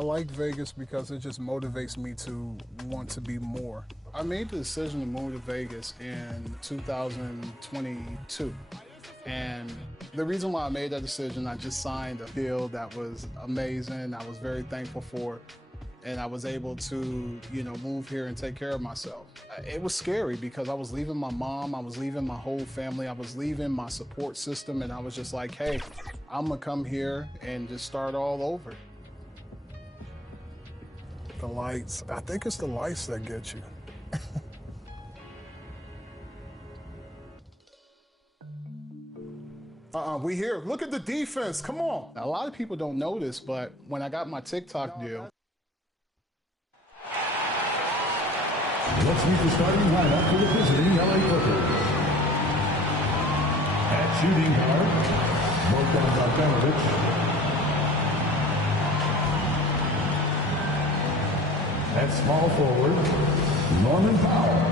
I like Vegas because it just motivates me to want to be more. I made the decision to move to Vegas in 2022. And the reason why I made that decision, I just signed a deal that was amazing. I was very thankful for it. And I was able to, move here and take care of myself. It was scary because I was leaving my mom, I was leaving my whole family, I was leaving my support system, and I was just like, hey, I'm gonna come here and just start all over. The lights, I think it's the lights that get you. We here, look at the defense, come on. A lot of people don't know this, but when I got my TikTok deal, let's meet the starting lineup for the visiting LA Clippers. At shooting guard, Bogdan Bogdanovic. At small forward, Norman Powell.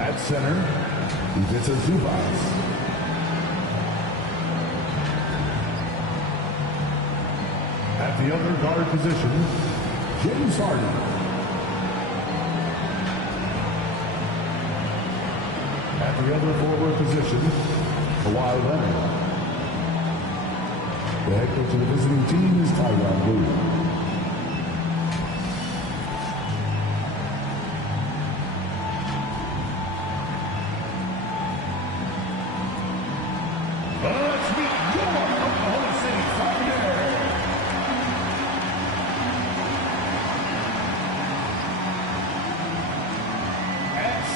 At center, Ivica Zubac. At the other guard position, James Harden. At the other forward position, Kawhi Leonard. The head coach of the visiting team is Tyronn Lue. Let's meet your Oklahoma City Thunder.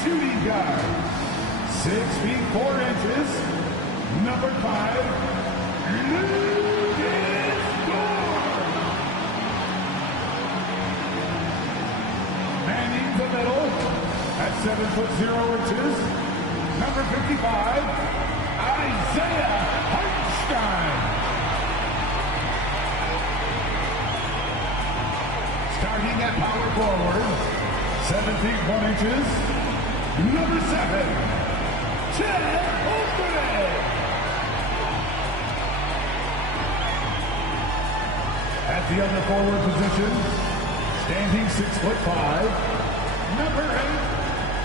Shooting guard, 6 feet 4 inches, number 5, Lucas Dort. Manning the middle, at 7 foot 0 inches, number 55, Isaiah Hartenstein. Starting at power forward, 7 feet 1 inches, number 7, Chet Holmgren. At the other forward position, standing 6'5", number 8,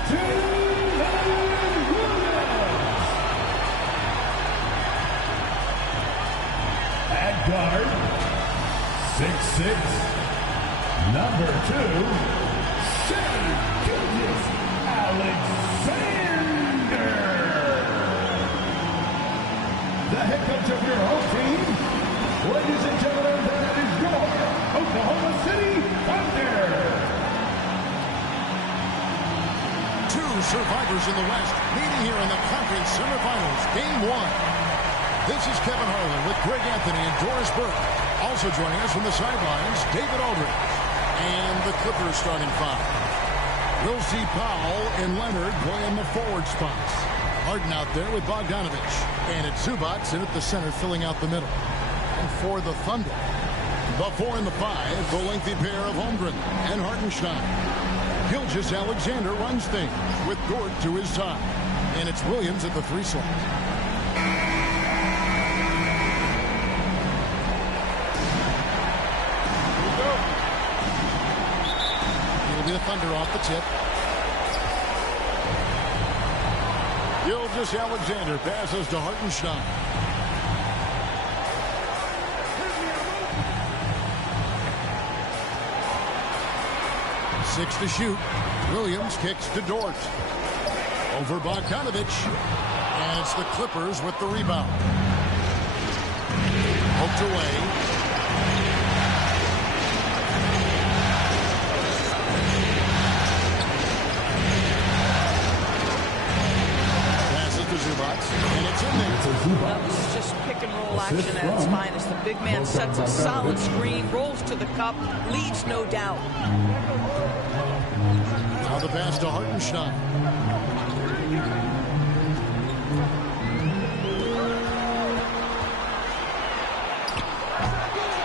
Jalen Williams. At guard, 6'6", number 2, Shai Alexander. The head coach of your home team, ladies and gentlemen, that is your Oklahoma City Thunder. Two survivors in the West meeting here in the conference semifinals, game 1. This is Kevin Harlan with Greg Anthony and Doris Burke. Also joining us from the sidelines, David Aldridge. And the Clippers starting 5. We'll see Powell and Leonard play in the forward spots. Harden out there with Bogdanovic. And it's Zubac in at the center, filling out the middle. And for the Thunder, the 4 and the 5, the lengthy pair of Holmgren and Hartenstein. Gilgeous-Alexander runs things with Dort to his side. And it's Williams at the 3 slot. The Thunder off the tip. Gilgeous-Alexander passes to Hartenstein. 6 to shoot. Williams kicks to Dort. Over Bogdanovic. And it's the Clippers with the rebound. Poked away. And it's in there. Well, this is just pick and roll action at its finest. The big man sets a solid screen, rolls to the cup, leads no doubt. Now the pass to Hartenstein.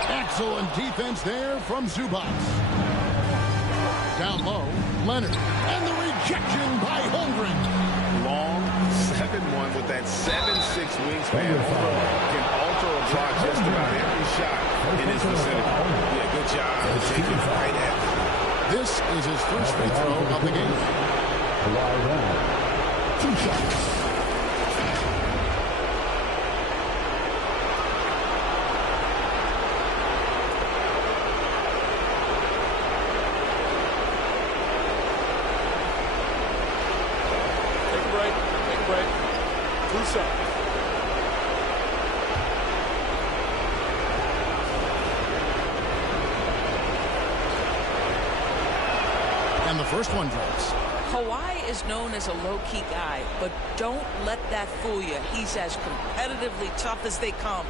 Excellent defense there from Zubac. Down low, Leonard. And the rejection by Holmgren. Long, Even one with that 7'6" wingspan can alter or block just about every shot in his vicinity. Yeah, good job to take it right at him. This is his first free throw of the game. Kawhi Leonard, 2 shots. And the first one drops. Kawhi is known as a low-key guy, but don't let that fool you. He's as competitively tough as they come.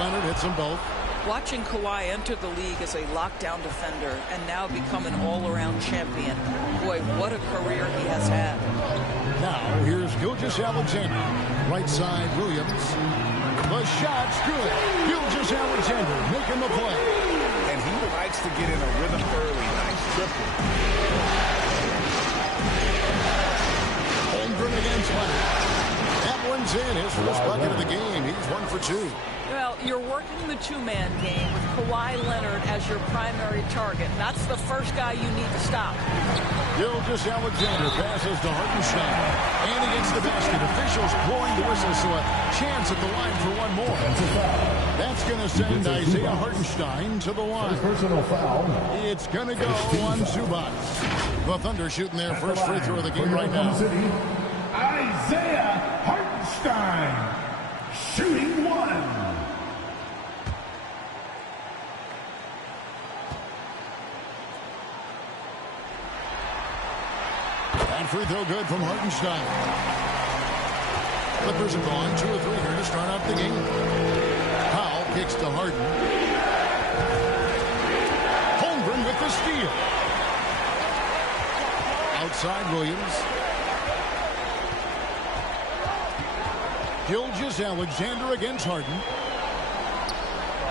Leonard hits them both. Watching Kawhi enter the league as a lockdown defender and now become an all-around champion. Boy, what a career he has had. Now, here's Gilgeous-Alexander. Right side, Williams. The shot's good. Gilgeous-Alexander making the play. And he likes to get in a rhythm early. Nice triple. Holmgren against Leonard. That one's in. His first bucket of the game. He's 1 for 2. Well, you're working the two-man game with Kawhi Leonard as your primary target. That's the first guy you need to stop. Gilgeous-Alexander passes to Hartenstein. And against the basket. Officials blowing the whistle, so a chance at the line for one more. That's going to send Isaiah Hartenstein to the line. Personal foul. It's going to go on Zubac. The Thunder shooting their first free throw of the game right now. Isaiah Hartenstein, shooting 1. And free throw good from Hartenstein. Clippers have gone 2 or 3 here to start out the game. Powell kicks to Harden. Holmgren with the steal. Outside Williams. Gilgeous-Alexander against Harden.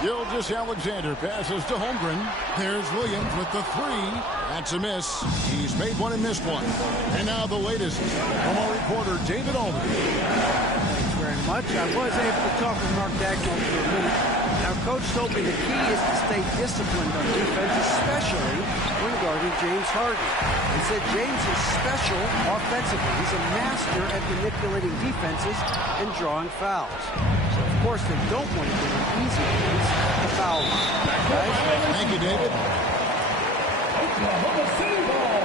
Gilgeous-Alexander passes to Holmgren. There's Williams with the 3. That's a miss. He's made one and missed one. And now the latest from our reporter, David Aldridge. Thanks very much. I was able to talk with Mark Dagnall for a minute. Now, Coach told me the key is to stay disciplined on defense, especially when guarding James Harden. He said James is special offensively. He's a master at manipulating defenses and drawing fouls. So, of course, they don't want to give him easy ones, the foul line. Guys? Thank you, David. Oklahoma City ball.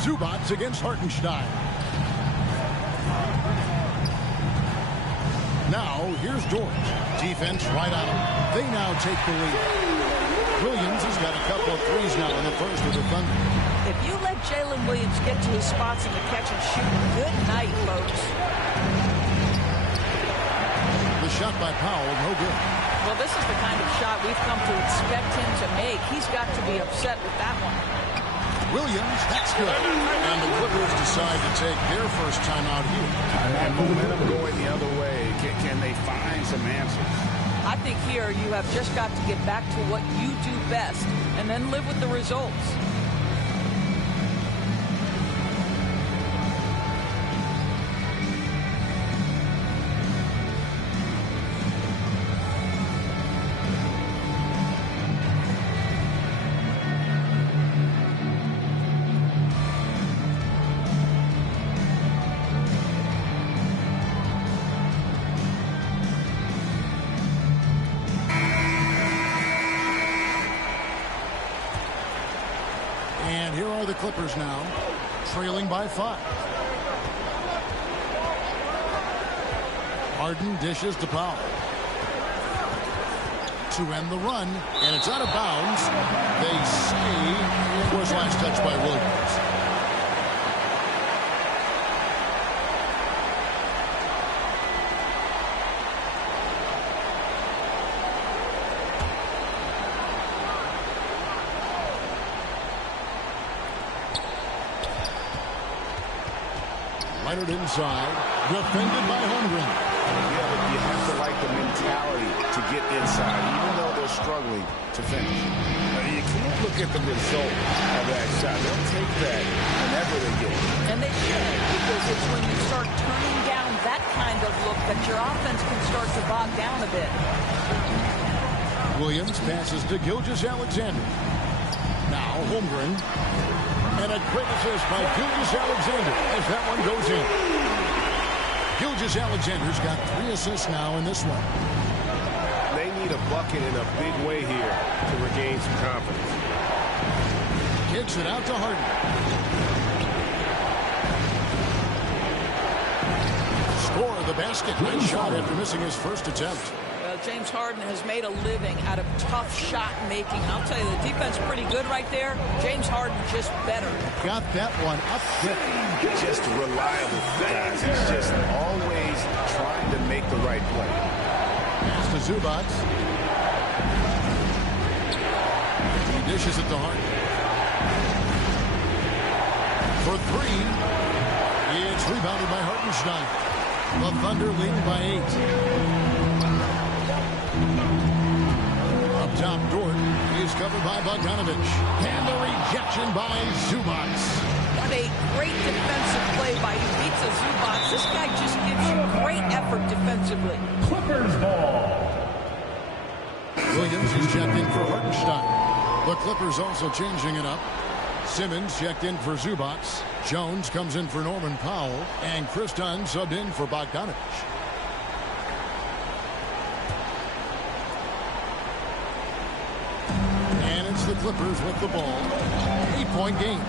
Zubac against Hartenstein. Now, here's George. Defense right out. They now take the lead. Williams has got a couple of threes now in the first of the Thunder. If you let Jalen Williams get to his spots in the catch and shoot, good night, folks. The shot by Powell, no good. Well, this is the kind of shot we've come to expect him to make. He's got to be upset with that one. Williams, that's good. And the Clippers decide to take their first time out here. And momentum going the other way. Can they find some answers? I think here you have just got to get back to what you do best and then live with the results. And here are the Clippers now, trailing by 5. Harden dishes to Powell. To end the run, and it's out of bounds. They say was last touch by Williams. Leonard inside. Defended by Holmgren. Yeah, but you have to like the mentality to get inside, even though they're struggling to finish. You can't look at the result of that shot. They'll take that whenever they get it. And they should, because it's when you start turning down that kind of look that your offense can start to bog down a bit. Williams passes to Gilgeous-Alexander. Now Holmgren. And a great assist by Gilgeous-Alexander as that one goes in. Gilgeous-Alexander's got 3 assists now in this one. They need a bucket in a big way here to regain some confidence. Kicks it out to Harden. Score the basket. Nice shot after missing his first attempt. James Harden has made a living out of tough shot making. I'll tell you, the defense pretty good right there. James Harden just better. Got that one up quick. Just reliable, guys. He's just always trying to make the right play. Pass to Zubac. He dishes it to Harden. For 3. It's rebounded by Hartenstein. The Thunder lead by 8. Up top, Dort is covered by Bogdanovich. And the rejection by Zubac. What a great defensive play by Ivica Zubac. This guy just gives you great effort defensively. Clippers ball. Williams is checked in for Hartenstein. The Clippers also changing it up. Simmons checked in for Zubac. Jones comes in for Norman Powell. And Chris Dunn subbed in for Bogdanovich. The Clippers with the ball. 8-point game.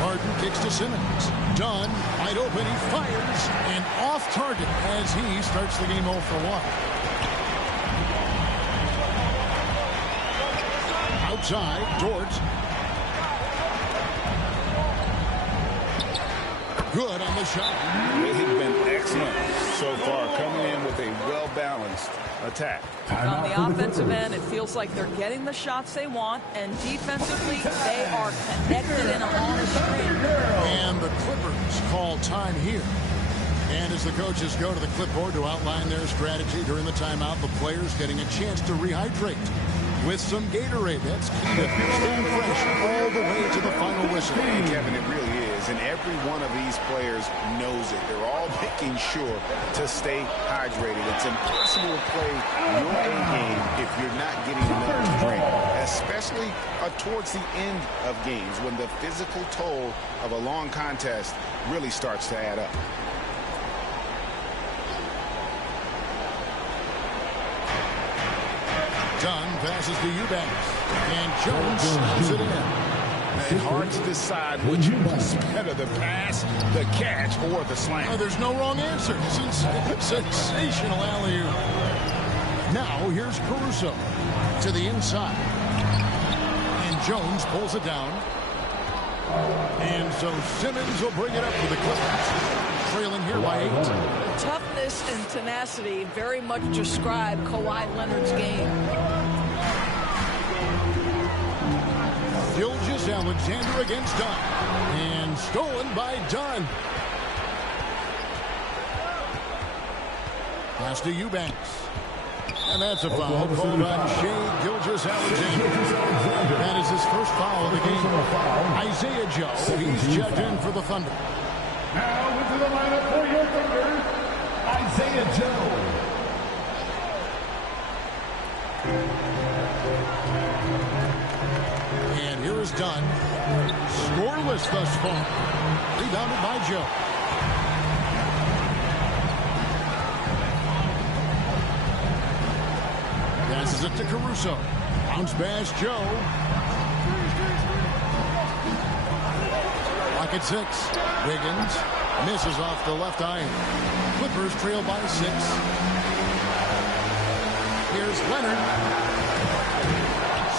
Harden kicks to Simmons. Dunn wide open. He fires and off target as he starts the game 0 for 1. Outside, Dort. Good on the shot. They've been excellent so far, coming in with a well-balanced attack. On the offensive end, it feels like they're getting the shots they want, and defensively, they are connected in a long string. And the Clippers call time here. And as the coaches go to the clipboard to outline their strategy during the timeout, the players getting a chance to rehydrate with some Gatorade. That's key to staying fresh all the way to the final whistle. And Kevin, it really is. And every one of these players knows it. They're all making sure to stay hydrated. It's impossible to play your A game if you're not getting enough to drink, especially towards the end of games when the physical toll of a long contest really starts to add up. Dunn passes to Eubanks. And Jones slams it in. And hard to decide which was better, the pass, the catch, or the slam. There's no wrong answer. Sensational alley-oop. Now here's Caruso to the inside. And Jones pulls it down. And so Simmons will bring it up for the Clippers. Trailing here by 8. Toughness and tenacity very much describe Kawhi Leonard's game. Gilgeous-Alexander against Dunn. And stolen by Dunn. Pass to Eubanks. And that's a foul called on Shai Gilgeous-Alexander. That is his first foul of the game. Isaiah Joe, he's checked in for the Thunder. Now into the lineup for your Thunder, Isaiah Joe. And here is Dunn. Scoreless thus far. Rebounded by Joe. Passes it to Caruso. Bounce pass Joe. Clock at 6. Wiggins misses off the left iron. Clippers trail by 6. Here's Leonard.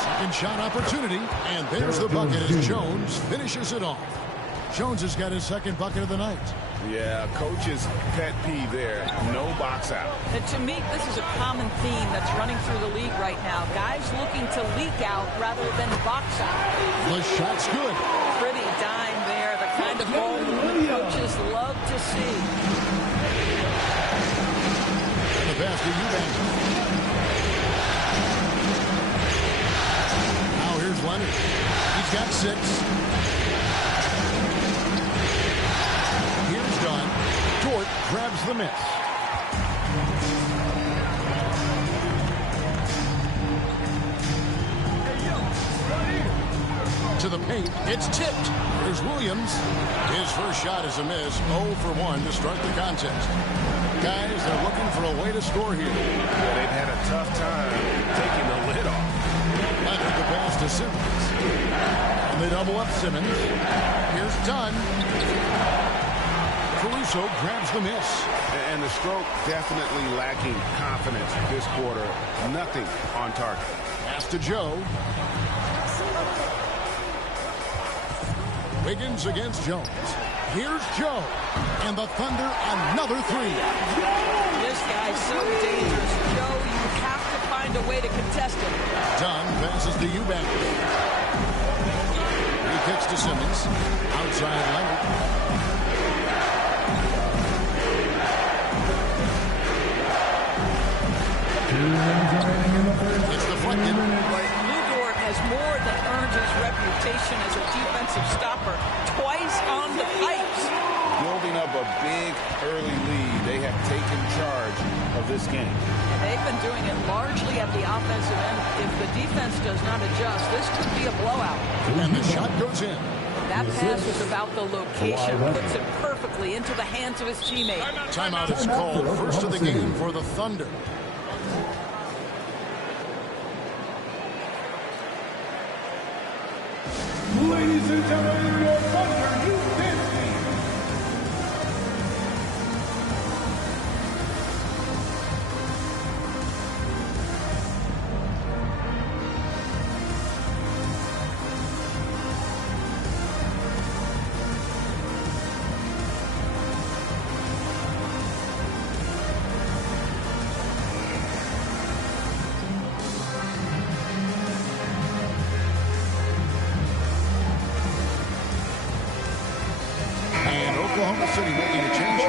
Second shot opportunity. And there's the bucket as Jones finishes it off. Jones has got his second bucket of the night. Yeah, coach's pet peeve there. No box out. And to me, this is a common theme that's running through the league right now. Guys looking to leak out rather than box out. The shot's good. Pretty dime there. The kind of ball coaches love to see. The pass to Eubanks. Now here's Leonard. He's got 6. Here's Dunn. Dort grabs the miss. To the paint. It's tipped. There's Williams. His first shot is a miss. 0 for 1 to start the contest. Guys, they're looking for a way to score here. Yeah, they've had a tough time taking the lid off. Leonard the pass to Simmons. And they double up Simmons. Here's Dunn. Caruso grabs the miss. And the stroke definitely lacking confidence this quarter. Nothing on target. Pass to Joe. Wiggins against Jones. Here's Joe. And the Thunder another 3. This guy's so dangerous. Joe, you have to find a way to contest him. Dunn passes to Eubanks. He kicks to Simmons. Outside Leonard. It's deflected. Dort has more than earned his reputation as a defensive stopper. Twice on the pipes. Building up a big early lead. They have taken charge of this game. And they've been doing it largely at the offensive end. If the defense does not adjust, this could be a blowout. And the shot goes in. That pass was about the location. Puts it perfectly into the hands of his teammate. Timeout is called. First of the game for the Thunder. Ladies and gentlemen, your Thunder Youth Dance Team. Oklahoma City making a change.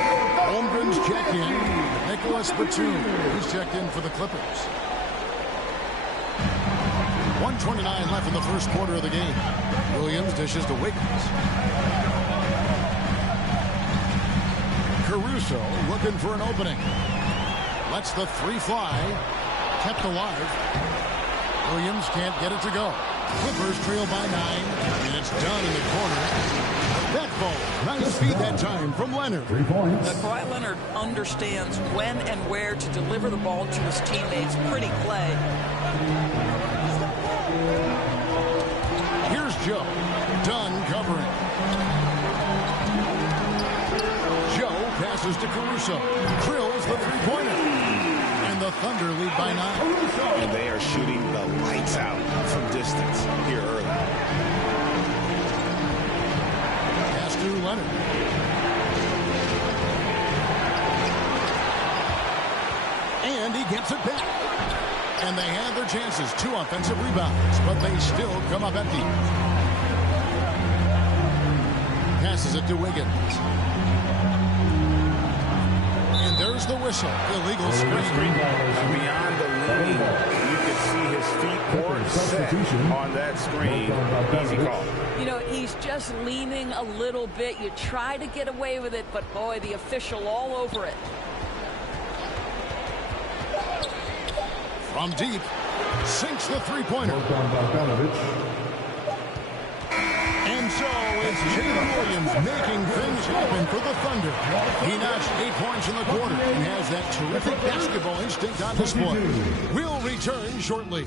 Holmgren's checked in. Nicholas Batum, who's checked in for the Clippers. 1:29 left in the first quarter of the game. Williams dishes to Wiggins. Caruso looking for an opening. Lets the 3 fly. Kept alive. Williams can't get it to go. Clippers trail by 9. And it's done in the corner. That ball. Nice feed that time from Leonard. 3 points. Kawhi Leonard understands when and where to deliver the ball to his teammates. Pretty play. Here's Joe. Dunn covering. Joe passes to Caruso. Drills the 3-pointer. And the Thunder lead by 9. And they are shooting the lights out from distance here early. Pass to Leonard. And he gets it back. And they had their chances. 2 offensive rebounds, but they still come up empty. Passes it to Wiggins. And there's the whistle. Illegal screen. Beyond the lead, you could see his feet were set on that screen. Easy call. You know, he's just leaning a little bit. You try to get away with it, but boy, the official all over it. From deep, sinks the 3-pointer. And so it's Jalen Williams making things happen for the Thunder. He notched 8 points in the quarter and has that terrific basketball instinct on display. We'll return shortly.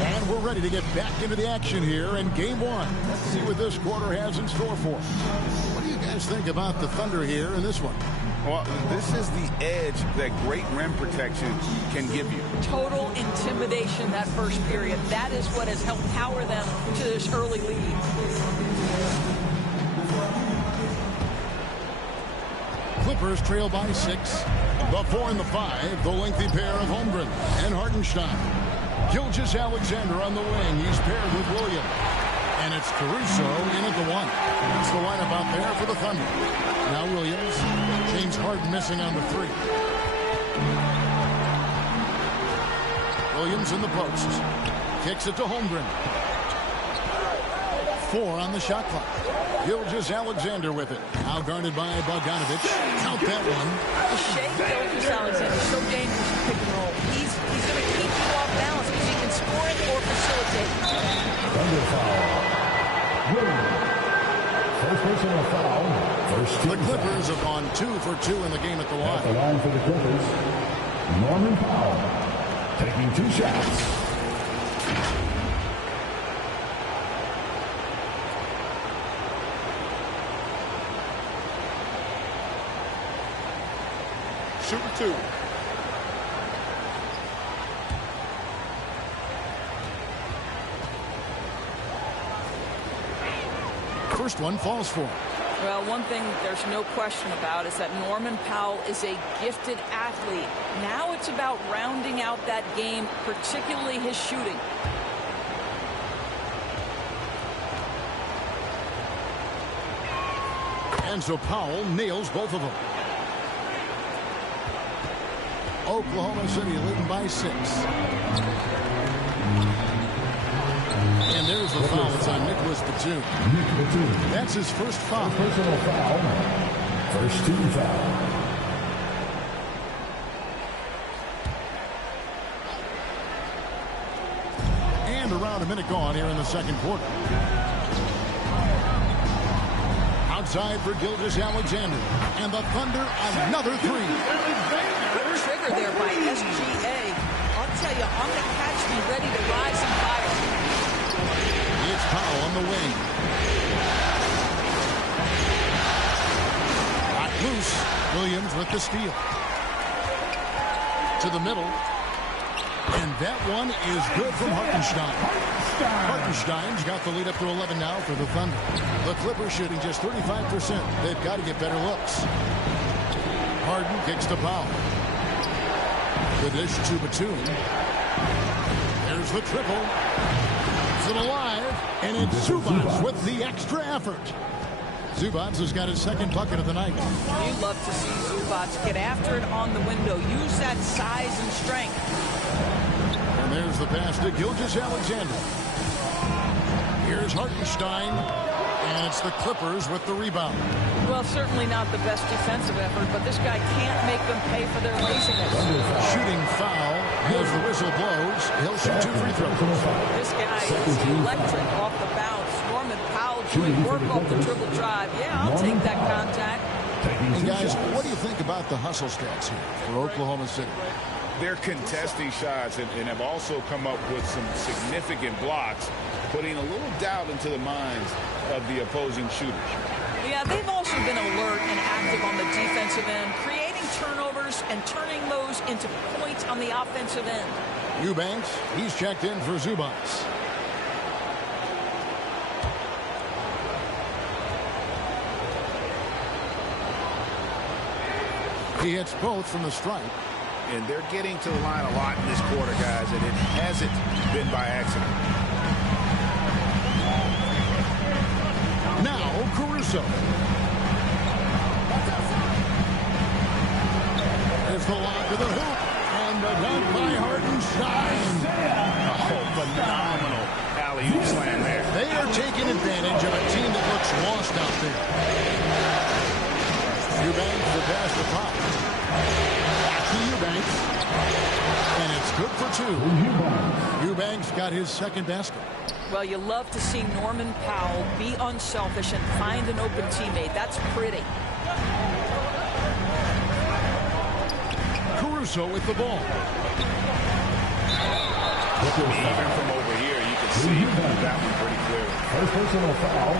And we're ready to get back into the action here in Game 1. Let's see what this quarter has in store for us. What do you guys think about the Thunder here in this one? Well, this is the edge that great rim protection can give you. Total intimidation that first period. That is what has helped power them to this early lead. Clippers trail by 6. The 4 and the 5, the lengthy pair of Holmgren and Hartenstein. Gilgeous-Alexander on the wing. He's paired with Williams. And it's Caruso in at the 1. That's the lineup out there for the Thunder. Now Williams. James Harden missing on the 3. Williams in the post. Kicks it to Holmgren. 4 on the shot clock. Gilgeous-Alexander with it. Now guarded by Bogdanovic. Count that one. Shea Gilgeous-Alexander is so dangerous in pick and roll. He's going to keep you off balance because he can score it or facilitate. Thunder foul. Williams. First personal foul. First team The Clippers have gone 2 for 2 in the game at the At the line. line for the Clippers, Norman Powell taking 2 shots. Shooting 2. First one falls for him. Well, one thing there's no question about is that Norman Powell is a gifted athlete. Now it's about rounding out that game, particularly his shooting. And so Powell nails both of them. Oklahoma City leading by 6. And there's the foul. It's on Nicholas Batum. That's his first foul. Personal foul. First team foul. And around a minute gone here in the second quarter. Outside for Gilgeous-Alexander. And the Thunder another 3. Good trigger there by SGA. I'll tell you, on the catch, be ready to rise and fire. It's Powell on the wing. Got loose. Williams with the steal. To the middle. And that one is good from Hartenstein. Hartenstein's got the lead up to 11 now for the Thunder. The Clippers shooting just 35%. They've got to get better looks. Harden kicks to Powell. The dish to Batum. There's the triple. It's alive, and it's Zubats with the extra effort. Zubats has got his second bucket of the night. You love to see Zubats get after it on the window. Use that size and strength. And there's the pass to Gilgeous-Alexander. Here's Hartenstein, and it's the Clippers with the rebound. Well, certainly not the best defensive effort, but this guy can't make them pay for their laziness. Shooting foul as the whistle blows. He'll shoot 2 free throws. This guy is electric off the bounce. Norman Powell doing work off the dribble drive. Yeah, I'll take that contact. And guys, what do you think about the hustle stats here for Oklahoma City? They're contesting shots and have also come up with some significant blocks, putting a little doubt into the minds of the opposing shooters. Yeah, they've also been alert and active on the defensive end, creating turnovers and turning those into points on the offensive end. Eubanks, he's checked in for Zubats. He hits both from the stripe. And they're getting to the line a lot in this quarter, guys, and it hasn't been by accident. Now Caruso. There's the lob to the hoop. And the dunk by Hartenstein. Oh, phenomenal alley-oop slam there. They are taking advantage of a team that looks lost out there. Eubanks the pass to Pop. Back to Eubanks. And it's good for 2. Eubanks got his second basket. Well, you love to see Norman Powell be unselfish and find an open teammate. That's pretty. Caruso with the ball. Even from over here, you can see that one pretty clearly. First personal foul.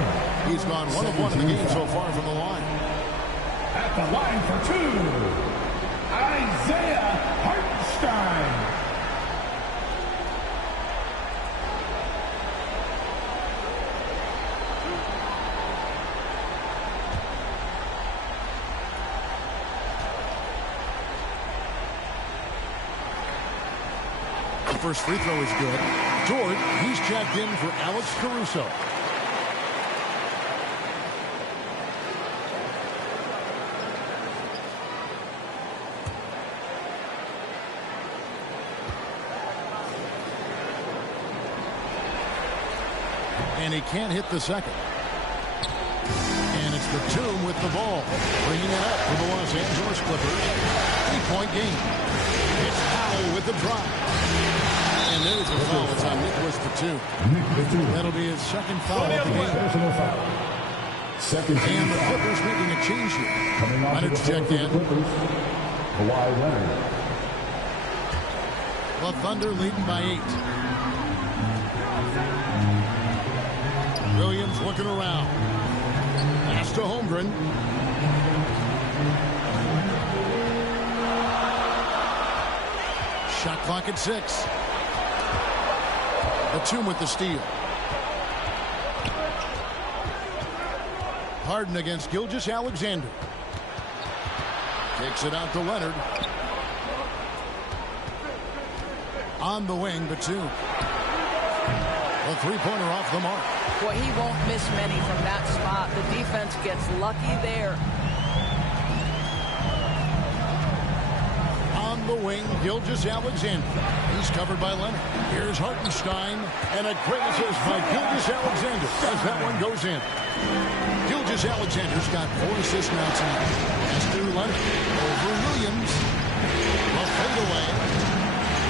He's gone 1 of 1 in the game so far from the line. At the line for 2, Isaiah Hartenstein. first free throw is good. Dort, he's checked in for Alex Caruso. And he can't hit the second. And it's Batum with the ball, bringing it up for the Los Angeles Clippers. 3-point game. It's Powell with the drive. And there's a foul. It's on Nicholas Batum. That'll be his second foul of the game. And the Clippers making a change here. Leonard's checked in. The Thunder leading by 8. Williams looking around. Pass to Holmgren. Shot clock at 6. Batum with the steal. Harden against Gilgeous-Alexander. Takes it out to Leonard. On the wing, Batum. A three-pointer off the mark. Boy, he won't miss many from that spot. The defense gets lucky there. On the wing, Gilgeous-Alexander. He's covered by Leonard. Here's Hartenstein. And a great assist by Gilgeous-Alexander as that one goes in. Gilgeous-Alexander's got 4 assists now tonight. Pass to Leonard. Over Williams. A fadeaway.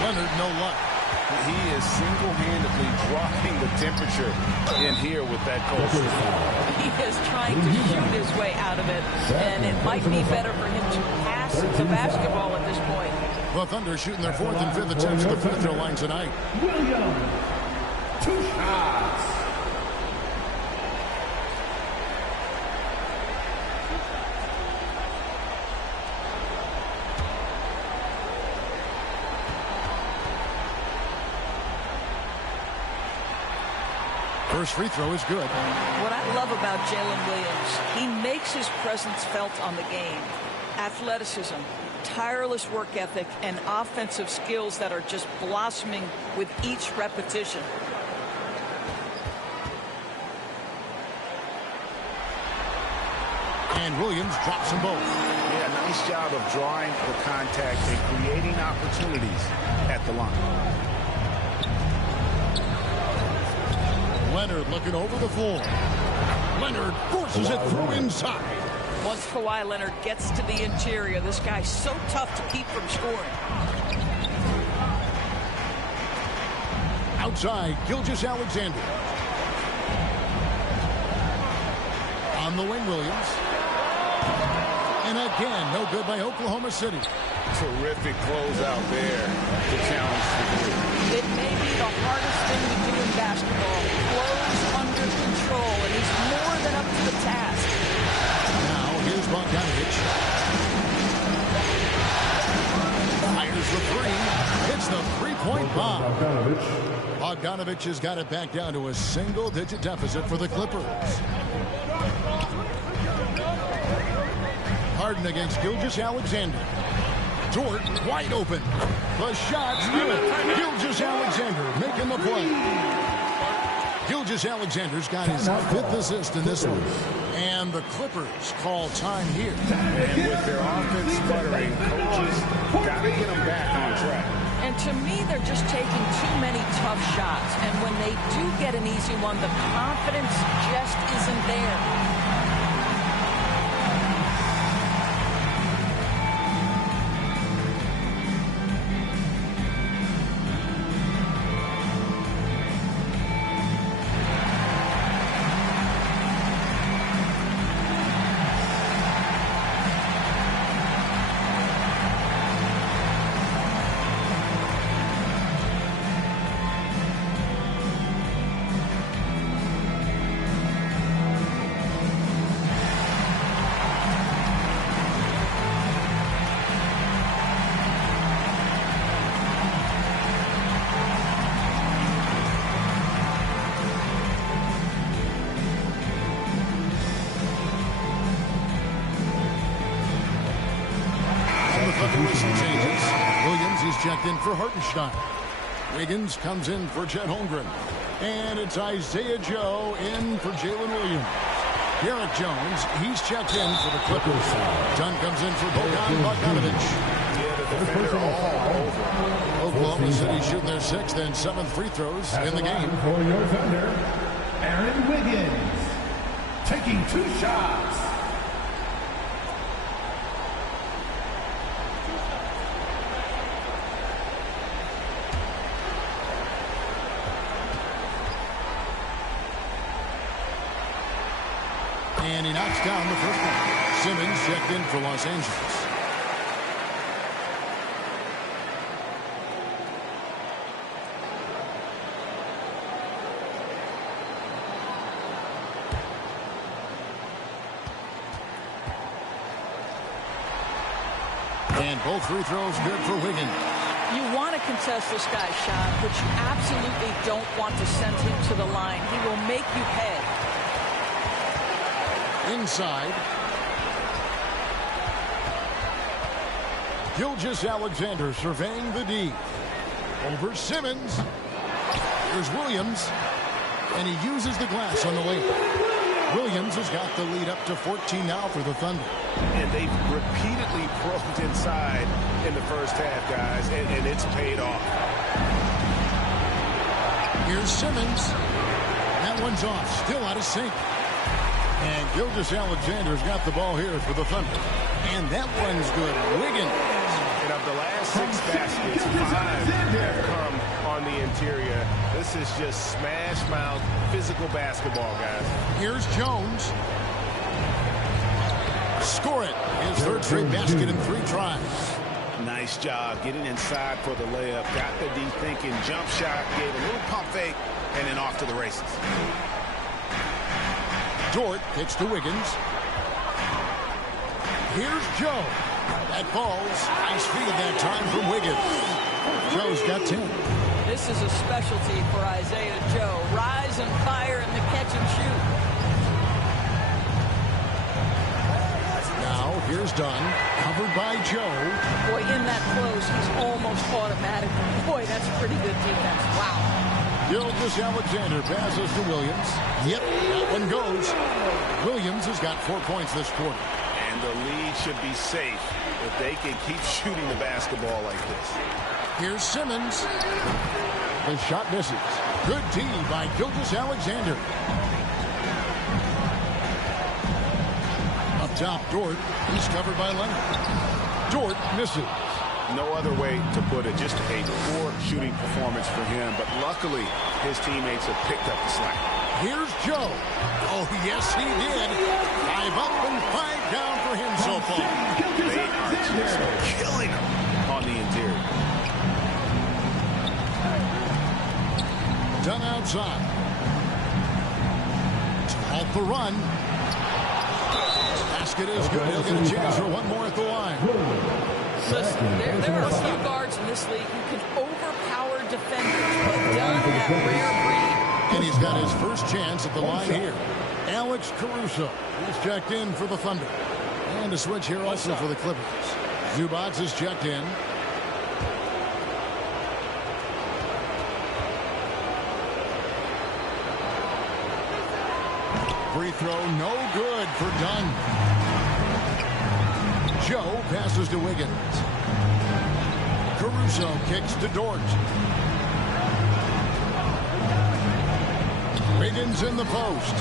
Leonard, no luck. He is single-handedly dropping the temperature in here with that cold. He is trying to shoot his way out of it, and it might be better for him to pass the basketball at this point. The Thunder shooting their 4th and 5th attempts at the free throw line tonight. Williams, 2 shots. First free throw is good. What I love about Jalen Williams, he makes his presence felt on the game. Athleticism, tireless work ethic, and offensive skills that are just blossoming with each repetition. And Williams drops them both. Yeah, nice job of drawing the contact and creating opportunities at the line. Leonard looking over the floor. Leonard forces it through inside. Once Kawhi Leonard gets to the interior, this guy's so tough to keep from scoring. Outside, Gilgeous-Alexander. On the wing, Williams. And again, no good by Oklahoma City. Terrific closeout there to challenge the group. It may be the hardest thing to do in basketball. Close under control, and he's more than up to the task. Now, here's Bogdanovich. Fires the 3. Hits the three-point bomb. Bogdanovich has got it back down to a single-digit deficit for the Clippers. Harden against Gilgeous-Alexander. Dort wide open. The shot's good. Gilgeous-Alexander making the play. Gilgeous-Alexander's got his 5th assist in this one. And the Clippers call time here. And with their offense sputtering, coaches got to get them back on track. And to me, they're just taking too many tough shots. And when they do get an easy one, the confidence just isn't there. Some changes. Williams is checked in for Hartenstein. Wiggins comes in for Chet Holmgren. And it's Isaiah Joe in for Jalen Williams. Garrett Jones, he's checked in for the Clippers. Dunn comes in for Bogdan Bogdanovic. Yeah, the defender all over. Oklahoma City shooting their 6th and 7th free throws in the game. For your defender, Aaron Wiggins, taking 2 shots. And he knocks down the first one. Simmons checked in for Los Angeles. And both free throws good for Wiggins. You want to contest this guy's shot, but you absolutely don't want to send him to the line. He will make you pay. Inside. Gilgeous-Alexander surveying the D. Over Simmons. Here's Williams. And he uses the glass on the layup. Williams has got the lead up to 14 now for the Thunder. And they've repeatedly probed inside in the first half, guys, and it's paid off. Here's Simmons. That one's off. Still out of sync. And Gilgeous-Alexander's got the ball here for the Thunder. And that one's good. Wiggins. And of the last 6 baskets, 5 have come on the interior. This is just smash mouth physical basketball, guys. Here's Jones. Score it. His 3rd straight basket in 3 tries. Nice job getting inside for the layup. Got the D thinking. Jump shot. Gave a little pump fake. And then off to the races. Dort kicks to Wiggins. Here's Joe. That falls. Nice feed that time from Wiggins. Joe's got 10. This is a specialty for Isaiah Joe. Rise and fire in the catch and shoot. Now here's Dunn. Covered by Joe. Boy, in that close, he's almost automatic. Boy, that's pretty good defense. Wow. Gilgeous-Alexander passes to Williams. Yep, that one goes. Williams has got 4 points this quarter. And the lead should be safe if they can keep shooting the basketball like this. Here's Simmons. The shot misses. Good D by Gilgeous-Alexander. Up top, Dort. He's covered by Leonard. Dort misses. No other way to put it. Just a poor shooting performance for him. But luckily, his teammates have picked up the slack. Here's Joe. Oh, yes, he did. 5 up and 5 down for him so far. They are just killing him on the interior. Done outside. Off the run. Basket is good. He'll get a chance for one more at the line. Listen, there are a few guards in this league who can overpower defenders, but Dunn, that rare breed. And he's got his first chance at the line here. Alex Caruso is checked in for the Thunder. And a switch here also for the Clippers. Zubac is checked in. Free throw no good for Dunn. Joe passes to Wiggins. Caruso kicks to Dort. Wiggins in the post.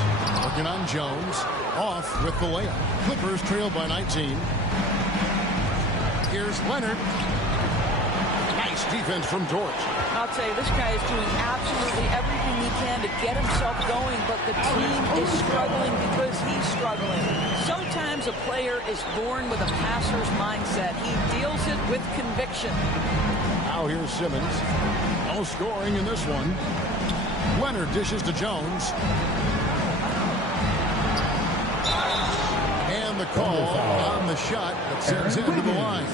Working on Jones. Off with the layup. Clippers trail by 19. Here's Leonard. Nice defense from Dort. I'll tell you, this guy is doing absolutely everything he can to get himself going, but the team is struggling because he's struggling. Sometimes a player is born with a passer's mindset. He deals it with conviction. Now here's Simmons. No scoring in this one. Leonard dishes to Jones. And the call on the shot that sends him to the line.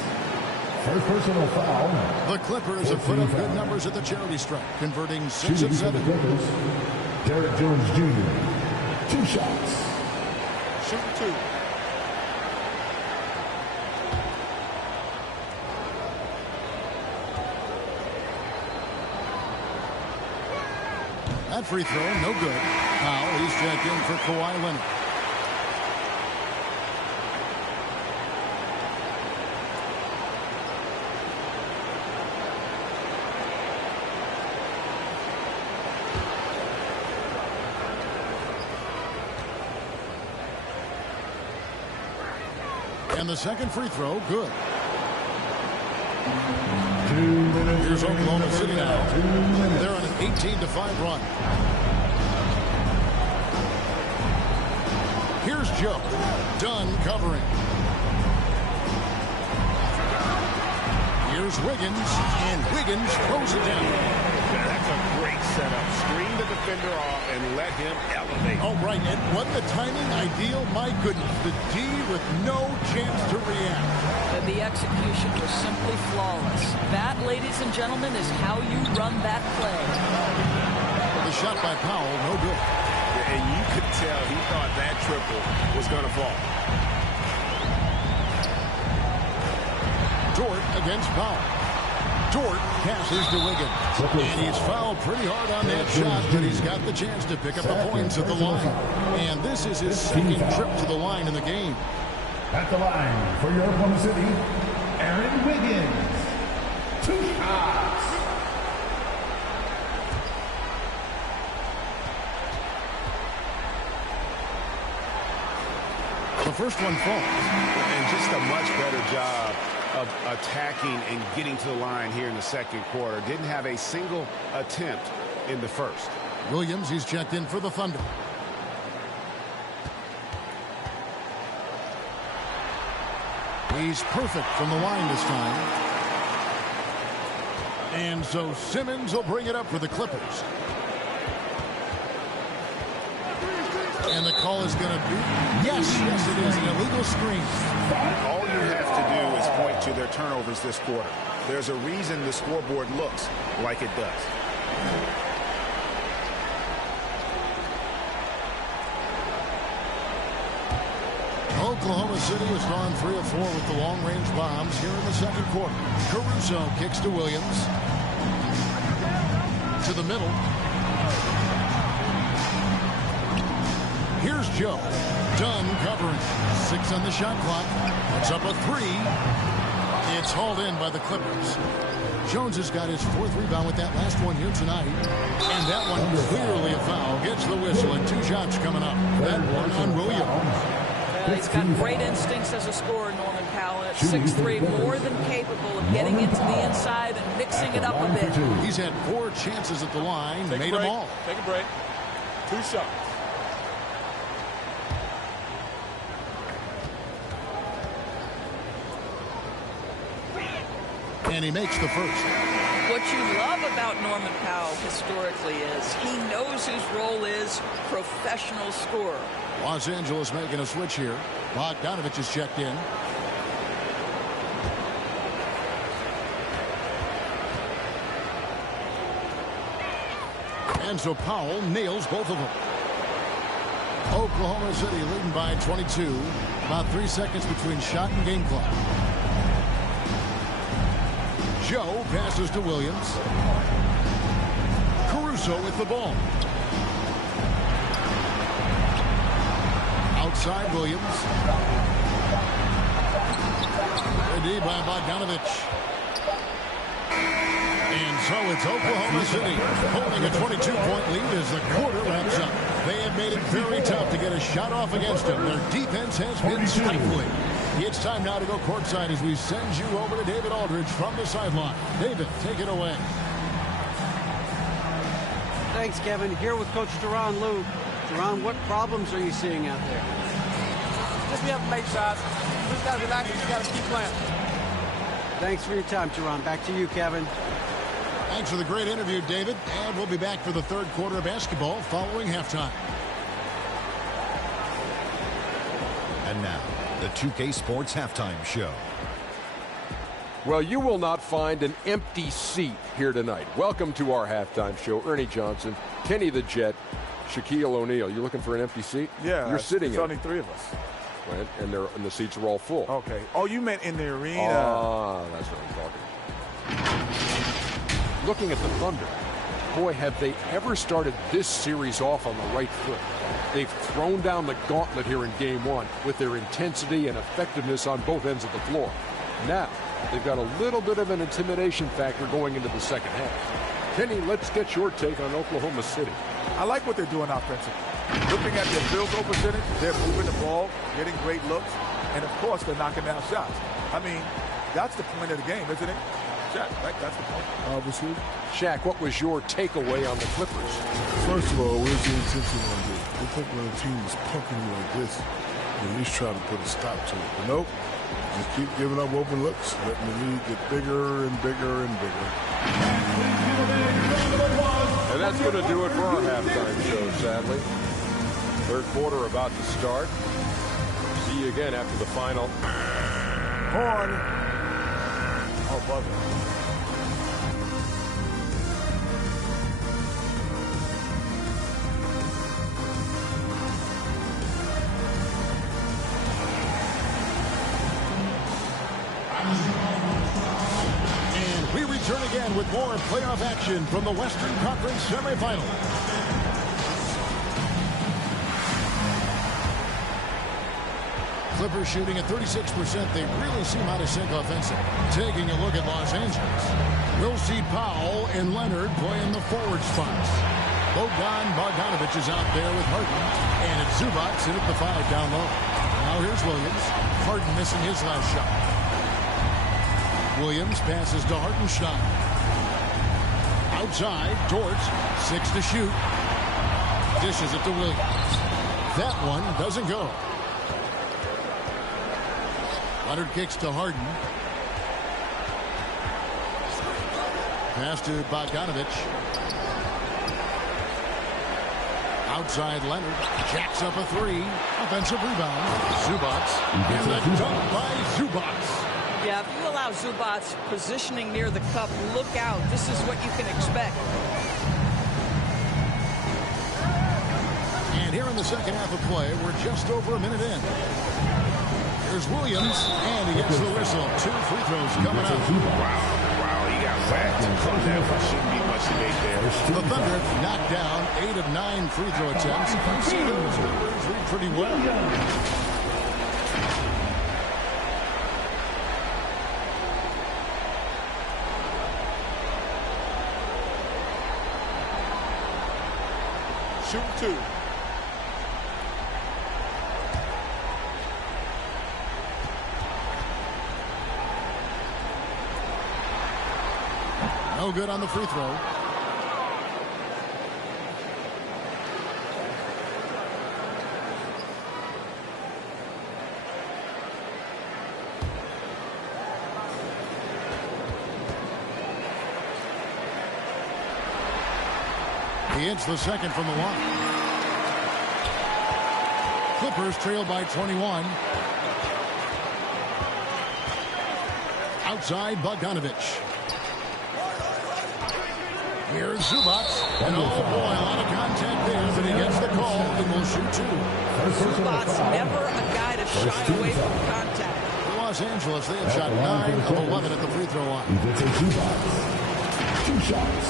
First personal foul. The Clippers have put up good numbers at the charity stripe, converting 6 of 7. Derek Jones Jr. 2 shots. Shoot 2. That free throw, no good. Powell, he's checked in for Kawhi Leonard. And the second free throw, good. Here's Oklahoma City now. They're on an 18-5 run. Here's Joe. Dunn covering. Here's Wiggins, and Wiggins throws it down. That's a great setup. Screen the defender off and let him elevate. Oh, right. And wasn't the timing ideal? My goodness. The D with no chance to react. And the execution was simply flawless. That, ladies and gentlemen, is how you run that play. The shot by Powell, no good. And you could tell he thought that triple was going to fall. Dort against Powell. Dort passes to Wiggins. And he's fouled pretty hard on that shot, but he's got the chance to pick up the points at the line. And this is his second trip to the line in the game. At the line for your Oklahoma City, Aaron Wiggins. 2 shots. The first one falls. And just a much better job of attacking and getting to the line here in the second quarter. Didn't have a single attempt in the first. Williams, he's checked in for the Thunder. He's perfect from the line this time. And so Simmons will bring it up for the Clippers. And the call is going to be, yes, it is, an illegal screen. All you have to do is point to their turnovers this quarter. There's a reason the scoreboard looks like it does. Oklahoma City has gone 3 of 4 with the long-range bombs here in the second quarter. Caruso kicks to Williams. To the middle. Here's Joe. Dunn covering. 6 on the shot clock. Puts up a 3. It's hauled in by the Clippers. Jones has got his 4th rebound with that last one here tonight. And that one clearly a foul. Gets the whistle and 2 shots coming up. That one on Williams. He's got great instincts as a scorer, Norman Powell. At 6'3", more than capable of getting into the inside and mixing it up a bit. He's had 4 chances at the line, made them all. Take a break. 2 shots. And he makes the first. What you love about Norman Powell historically is he knows his role is professional scorer. Los Angeles making a switch here. Bogdanovich is checked in. And so Powell nails both of them. Oklahoma City leading by 22. About 3 seconds between shot and game clock. Joe passes to Williams. Caruso with the ball. Outside Williams. Ready by Bogdanovich. And so it's Oklahoma City holding a 22-point lead as the quarter wraps up. They have made it very tough to get a shot off against them. Their defense has been stifling. It's time now to go courtside as we send you over to David Aldridge from the sideline. David, take it away. Thanks, Kevin. Here with Coach Duran Lou. Duran, what problems are you seeing out there? Just be able to make shots. We just got to relax and just got to keep playing. Thanks for your time, Duran. Back to you, Kevin. Thanks for the great interview, David. And we'll be back for the third quarter of basketball following halftime. And now, the 2K Sports Halftime Show. Well, you will not find an empty seat here tonight. Welcome to our halftime show. Ernie Johnson, Kenny the Jet, Shaquille O'Neal. You looking for an empty seat? Yeah, you're sitting there's in. only 3 of us. Right, and the seats are all full. Okay. Oh, you meant in the arena. Ah, that's what I'm talking about. Looking at the Thunder. boy, have they ever started this series off on the right foot. They've thrown down the gauntlet here in Game 1 with their intensity and effectiveness on both ends of the floor. Now, they've got a little bit of an intimidation factor going into the second half. Kenny, let's get your take on Oklahoma City. I like what they're doing offensively. Looking at their field goal percentage, they're moving the ball, getting great looks, and of course, they're knocking down shots. I mean, that's the point of the game, isn't it? Shaq, right? That's the point. Obviously. Shaq, what was your takeaway on the Clippers? First of all, where's the intensity on this? I think when a team is punking you like this, you at least try to put a stop to it. But nope, just keep giving up open looks, letting the lead get bigger and bigger and bigger. And that's going to do it for our halftime show, sadly. Third quarter about to start. See you again after the final. Horn. Oh, buzzer. And we return again with more playoff action from the Western Conference Semifinals. Clippers shooting at 36%. They really seem out of sync offensively. Taking a look at Los Angeles. We'll see Powell and Leonard playing the forward spots. Bogdanovich is out there with Harden. And it's Zubac in at the 5 down low. Now here's Williams. Harden missing his last shot. Williams passes to Hartenstein. Outside, Dort, 6 to shoot. Dishes it to Williams. That one doesn't go. Leonard kicks to Harden. Pass to Bogdanovich. Outside Leonard. Jacks up a 3. Offensive rebound. Zubac. And the dunk by Zubac. Yeah, if you allow Zubac positioning near the cup, look out. This is what you can expect. And here in the second half of play, we're just over a minute in. Here's Williams, and he gets the whistle. 2 free throws coming up. Wow, he got whacked. That shouldn't be much debate there. The Thunder knocked down 8 of 9 free throw attempts. You see those numbers read pretty well. Shoot 2. No good on the free throw. He hits the second from the line. Clippers trail by 21. Outside, Bogdanovich. Here's Zubac. And oh boy, a lot of contact there, but he gets the call and will shoot 2. Zubac's never a guy to shy away from contact. For Los Angeles, they have shot 9 of 11 at the free throw line. He gets a Zubac. 2 shots.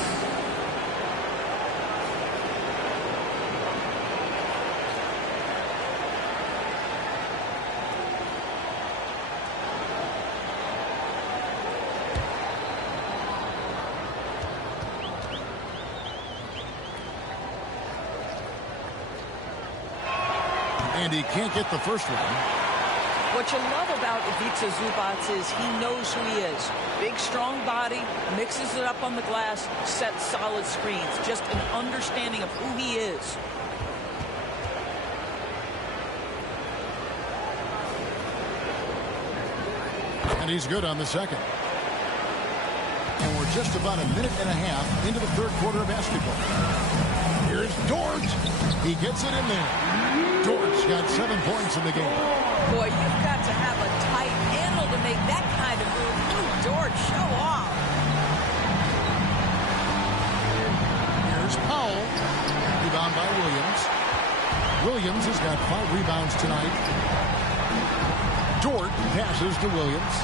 And he can't get the first one. What you love about Ivica Zubac is he knows who he is. Big, strong body, mixes it up on the glass, sets solid screens. Just an understanding of who he is. And he's good on the second. And we're just about a minute and a half into the third quarter of basketball. Here's Dort. He gets it in there. Dort's got 7 points in the game. Boy, you've got to have a tight handle to make that kind of move. Ooh, Dort, show off. Here's Powell. Rebound by Williams. Williams has got 5 rebounds tonight. Dort passes to Williams.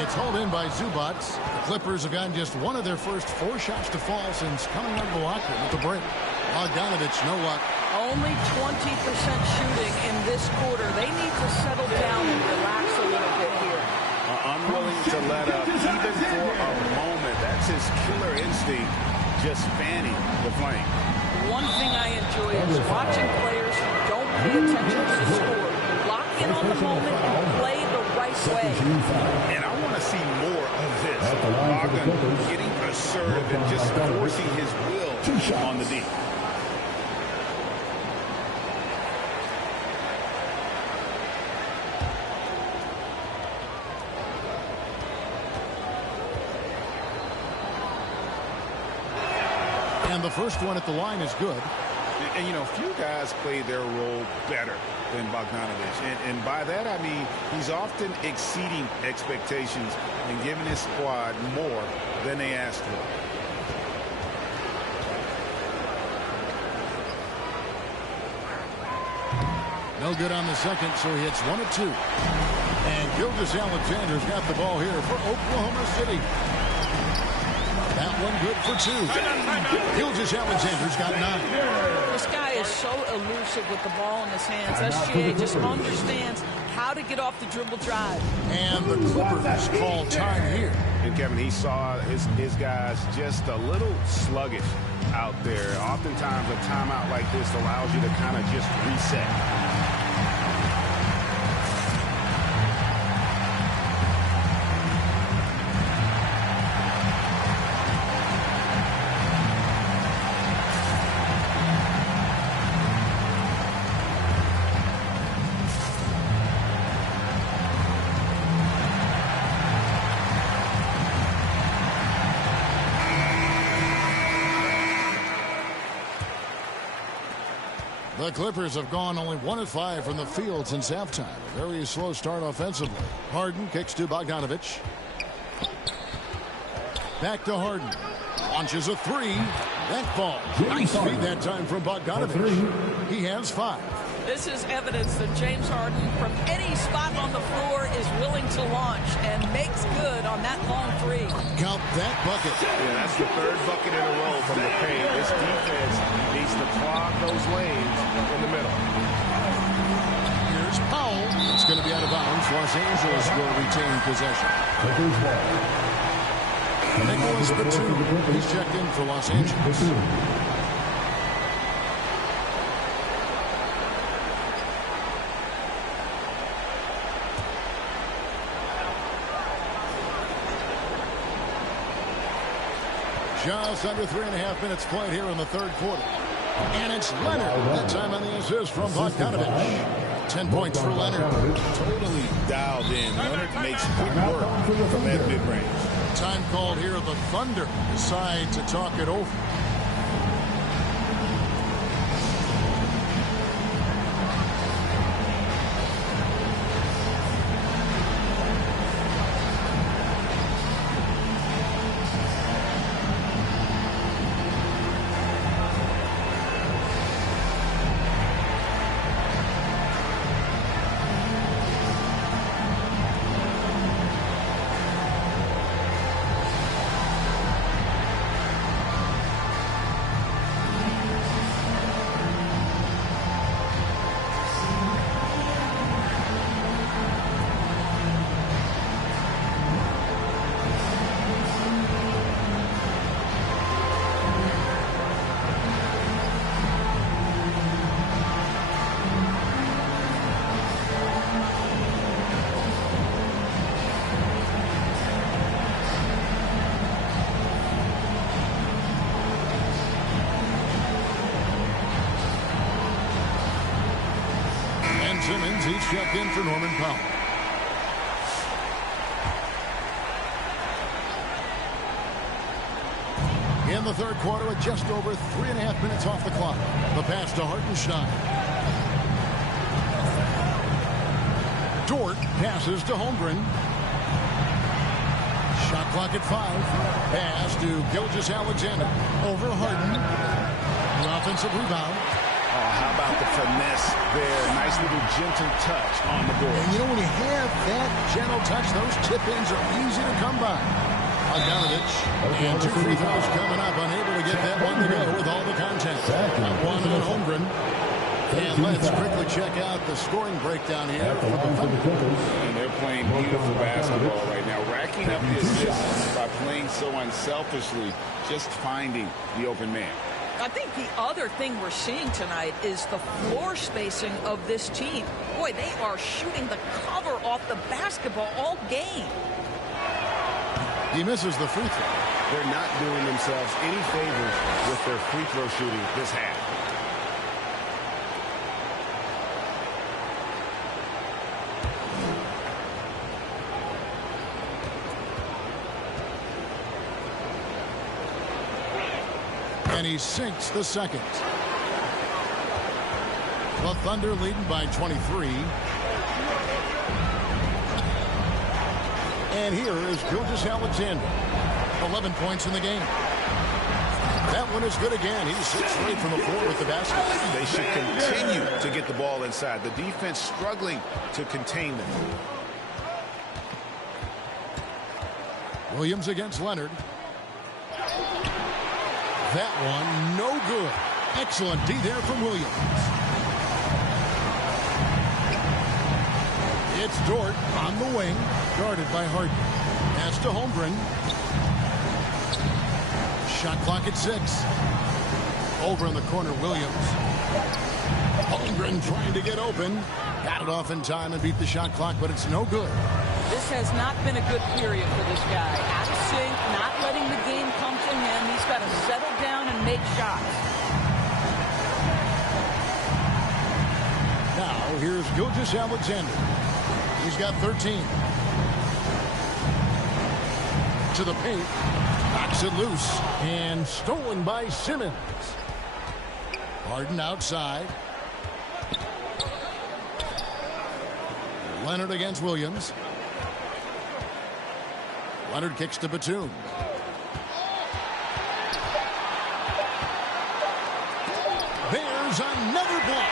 It's hauled in by Zubac. The Clippers have gotten just one of their first 4 shots to fall since coming out of the locker room at the break. Bogdanovich, no luck. Only 20% shooting in this quarter. They need to settle down and relax a little bit here. Unwilling to let up even for a moment. That's his killer instinct, just fanning the flame. One thing I enjoy is watching players who don't pay attention to the score. Lock in on the moment and play the right way. And I want to see more of this. Bogdan getting assertive and just forcing his will on the D. And the first one at the line is good. And, you know, few guys play their role better than Bogdanovich. And by that, I mean he's often exceeding expectations and giving his squad more than they asked for. No good on the second, so he hits 1 of 2. And Gilgeous-Alexander's got the ball here for Oklahoma City. That one good for 2. Gilgeous-Alexander's got 9. This guy is so elusive with the ball in his hands. SGA just understands how to get off the dribble drive. And the Clippers call time here. And Kevin, he saw his guys just a little sluggish out there. Oftentimes a timeout like this allows you to kind of just reset. The Clippers have gone only 1 of 5 from the field since halftime. A very slow start offensively. Harden kicks to Bogdanovich. Back to Harden. Launches a 3. That falls. Nice feed that time from Bogdanovich. He has 5. This is evidence that James Harden, from any spot on the floor, is willing to launch and makes good on that long 3. Count that bucket. Yeah, that's the 3rd bucket in a row from the paint. This defense needs to clog those lanes in the middle. Here's Powell. It's going to be out of bounds. Los Angeles will retain possession. Nicholas Batum. He's checked in for Los Angeles. Just under 3.5 minutes played here in the 3rd quarter. And it's Leonard. That time on the assist from Bogdanovich. 10 points for Leonard. Totally dialed in. Leonard makes good work from that mid-range. Time called here. The Thunder decide to talk it over. Simmons, he's checked in for Norman Powell. In the 3rd quarter, with just over 3.5 minutes off the clock. The pass to Hartenstein. Dort passes to Holmgren. Shot clock at 5. Pass to Gilgeous-Alexander. Over Harden. The offensive rebound. Oh, how about the finesse there? Nice little gentle touch on the board. And you know, when you have that gentle touch, those tip-ins are easy to come by. Bogdanovich, and 2 free throws coming up, unable to get that one to go with all the contact. One on Holmgren. And let's quickly check out the scoring breakdown here for the Thunder. And they're playing beautiful basketball right now, racking up the assists by playing so unselfishly, just finding the open man. I think the other thing we're seeing tonight is the floor spacing of this team. Boy, they are shooting the cover off the basketball all game. He misses the free throw. They're not doing themselves any favors with their free throw shooting this half. And he sinks the second. The Thunder leading by 23. And here is Gilgeous-Alexander. 11 points in the game. That one is good again. He's 6 straight from the floor with the basket. They should continue to get the ball inside. The defense struggling to contain them. Williams against Leonard. That one, no good. Excellent D there from Williams. It's Dort on the wing, guarded by Harden. Pass to Holmgren. Shot clock at 6. Over in the corner, Williams. Holmgren trying to get open. Got it off in time and beat the shot clock, but it's no good. This has not been a good period for this guy. Out of sync, not letting the game come to him. He's got to settle down and make shots. Now, here's Gilgeous-Alexander. He's got 13. To the paint. Knocks it loose. And stolen by Simmons. Harden outside. Leonard against Williams. Leonard kicks to Batum. There's another block.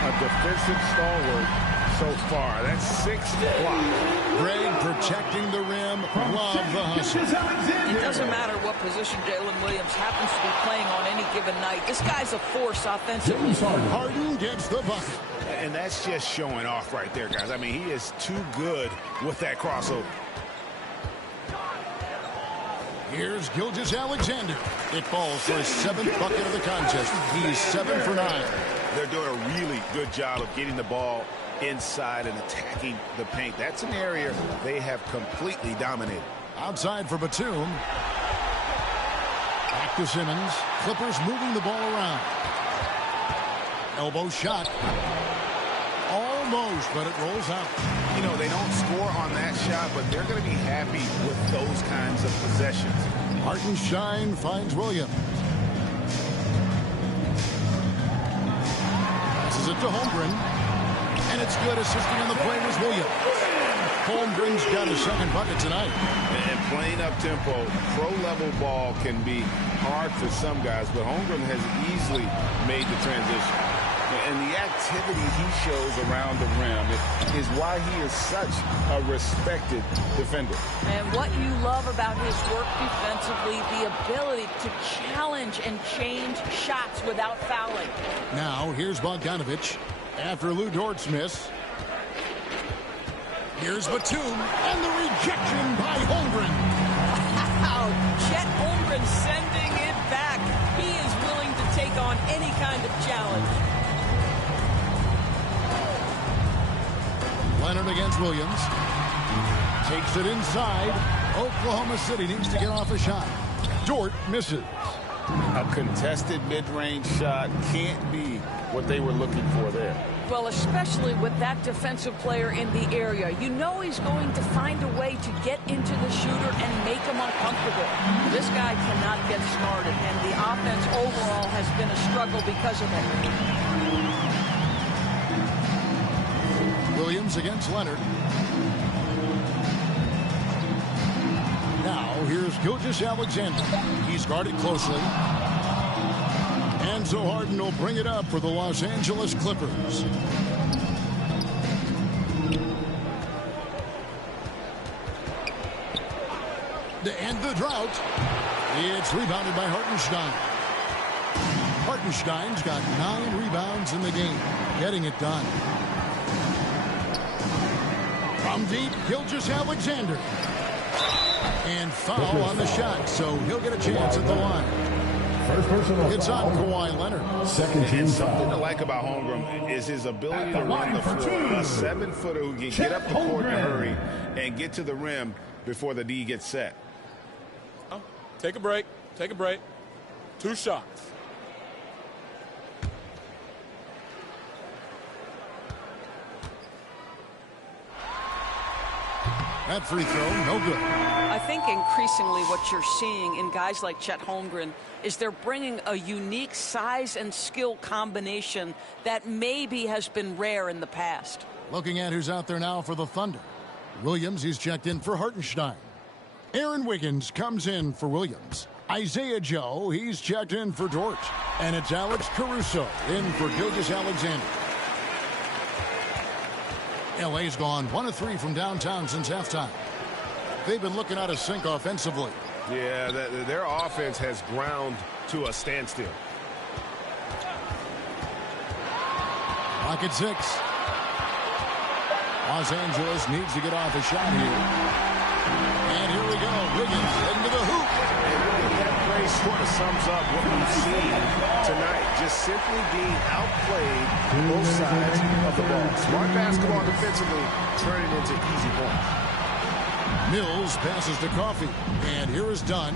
A defensive stalwart so far. That's 6 blocks. Greg protecting the rim. Love the hustle. It doesn't matter what position Jalen Williams happens to be playing on any given night. This guy's a force offensively. Harden gets the bucket. And that's just showing off right there, guys. I mean, he is too good with that crossover. Here's Gilgeous-Alexander. It falls for his 7th bucket of the contest. He's 7 for 9. They're doing a really good job of getting the ball inside and attacking the paint. That's an area they have completely dominated. Outside for Batum. Back to Simmons. Clippers moving the ball around. Elbow shot. Almost, but it rolls out. You know, they don't score on that shot, but they're going to be happy with those kinds of possessions. Hartenstein finds Williams. Passes it to Holmgren. And it's good. Assisting on the play was Williams. Holmgren's got his 2nd bucket tonight. And playing up-tempo, pro-level ball can be hard for some guys, but Holmgren has easily made the transition. And the activity he shows around the rim is why he is such a respected defender. And what you love about his work defensively, the ability to challenge and change shots without fouling. Now, here's Bogdanovich after Lou Dort's miss. Here's Batum, and the rejection by Holmgren. Wow, Chet Holmgren sending it back. He is willing to take on any kind of challenge. Leonard against Williams. Takes it inside. Oklahoma City needs to get off a shot. Dort misses. A contested mid-range shot can't be what they were looking for there. Well, especially with that defensive player in the area. You know he's going to find a way to get into the shooter and make him uncomfortable. This guy cannot get started, and the offense overall has been a struggle because of it. Williams against Leonard. Now, here's Gilgeous-Alexander. He's guarded closely. And so Harden will bring it up for the Los Angeles Clippers. To end the drought, it's rebounded by Hartenstein. Hartenstein's got 9 rebounds in the game, getting it done. From deep, Gilgeous-Alexander. And foul on the shot, so he'll get a chance at the line. First personal It's on Kawhi Leonard. Second team And foul. something to like about Holmgren is his ability to run the floor. A 7-footer who can get up the court in a hurry and get to the rim before the D gets set. Take a break. Take a break. 2 shots. That free throw, no good. I think increasingly what you're seeing in guys like Chet Holmgren is they're bringing a unique size and skill combination that maybe has been rare in the past. Looking at who's out there now for the Thunder. Williams, he's checked in for Hartenstein. Aaron Wiggins comes in for Williams. Isaiah Joe, he's checked in for Dort. And it's Alex Caruso in for Gilgeous-Alexander. LA's gone 1 of 3 from downtown since halftime. They've been looking out of sync offensively. Yeah, their offense has ground to a standstill. Clock at 6. Los Angeles needs to get off a shot here. And here we go. Wiggins heading to the hoop. And really that play sort of sums up what we've seen tonight. Just simply being outplayed both sides of the ball. Smart basketball defensively turning into easy points. Mills passes to Coffey. And here is Dunn.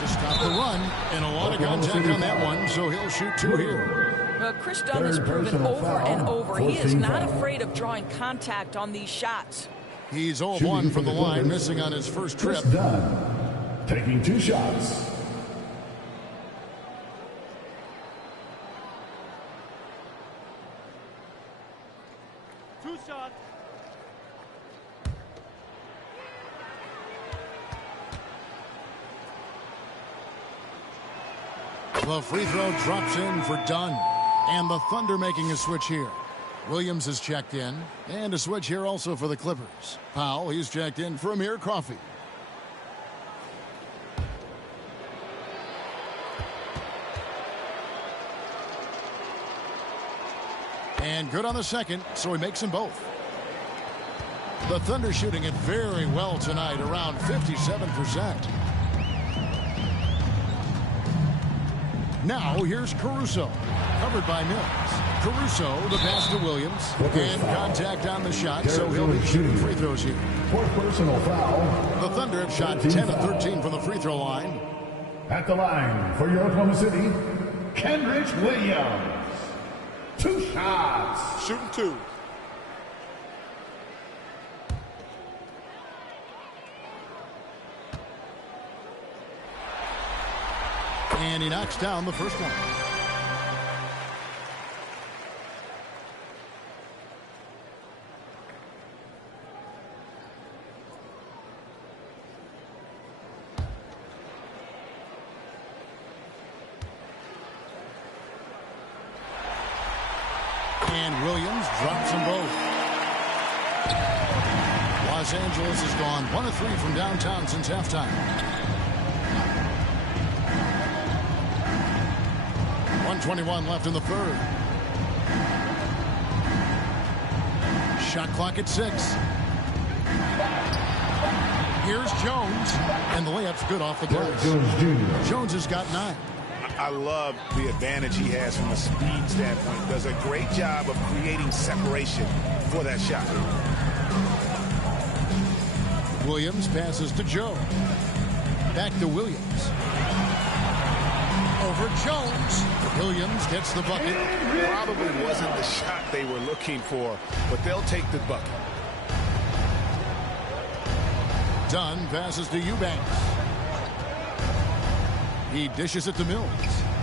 To stop the run. And a lot of contact on that one, so he'll shoot 2 here. Chris Dunn has proven over and over he is not afraid of drawing contact on these shots. He's 0-1 from the line, missing on his first trip. Chris Dunn, taking 2 shots. The free throw drops in for Dunn. And the Thunder making a switch here. Williams is checked in. And a switch here also for the Clippers. Powell, he's checked in for Amir Coffey. And good on the second, so he makes them both. The Thunder shooting it very well tonight, around 57%. Now here's Caruso, covered by Mills. Caruso, the pass to Williams, and contact on the shot, so he'll be shooting free throws here. Fourth personal foul. The Thunder have shot 10 of 13 from the free throw line. At the line for your Oklahoma City, Kendrick Williams. 2 shots. Shooting 2. And he knocks down the first one. And Williams drops them both. Los Angeles has gone 1 of 3 from downtown since halftime. 1:21 left in the third. Shot clock at 6. Here's Jones. And the layup's good off the glass. Jones has got 9. I love the advantage he has from a speed standpoint. Does a great job of creating separation for that shot. Williams passes to Joe. Back to Williams. Over Jones. Williams gets the bucket. Probably wasn't the shot they were looking for, but they'll take the bucket. Dunn passes to Eubanks. He dishes it to Mills.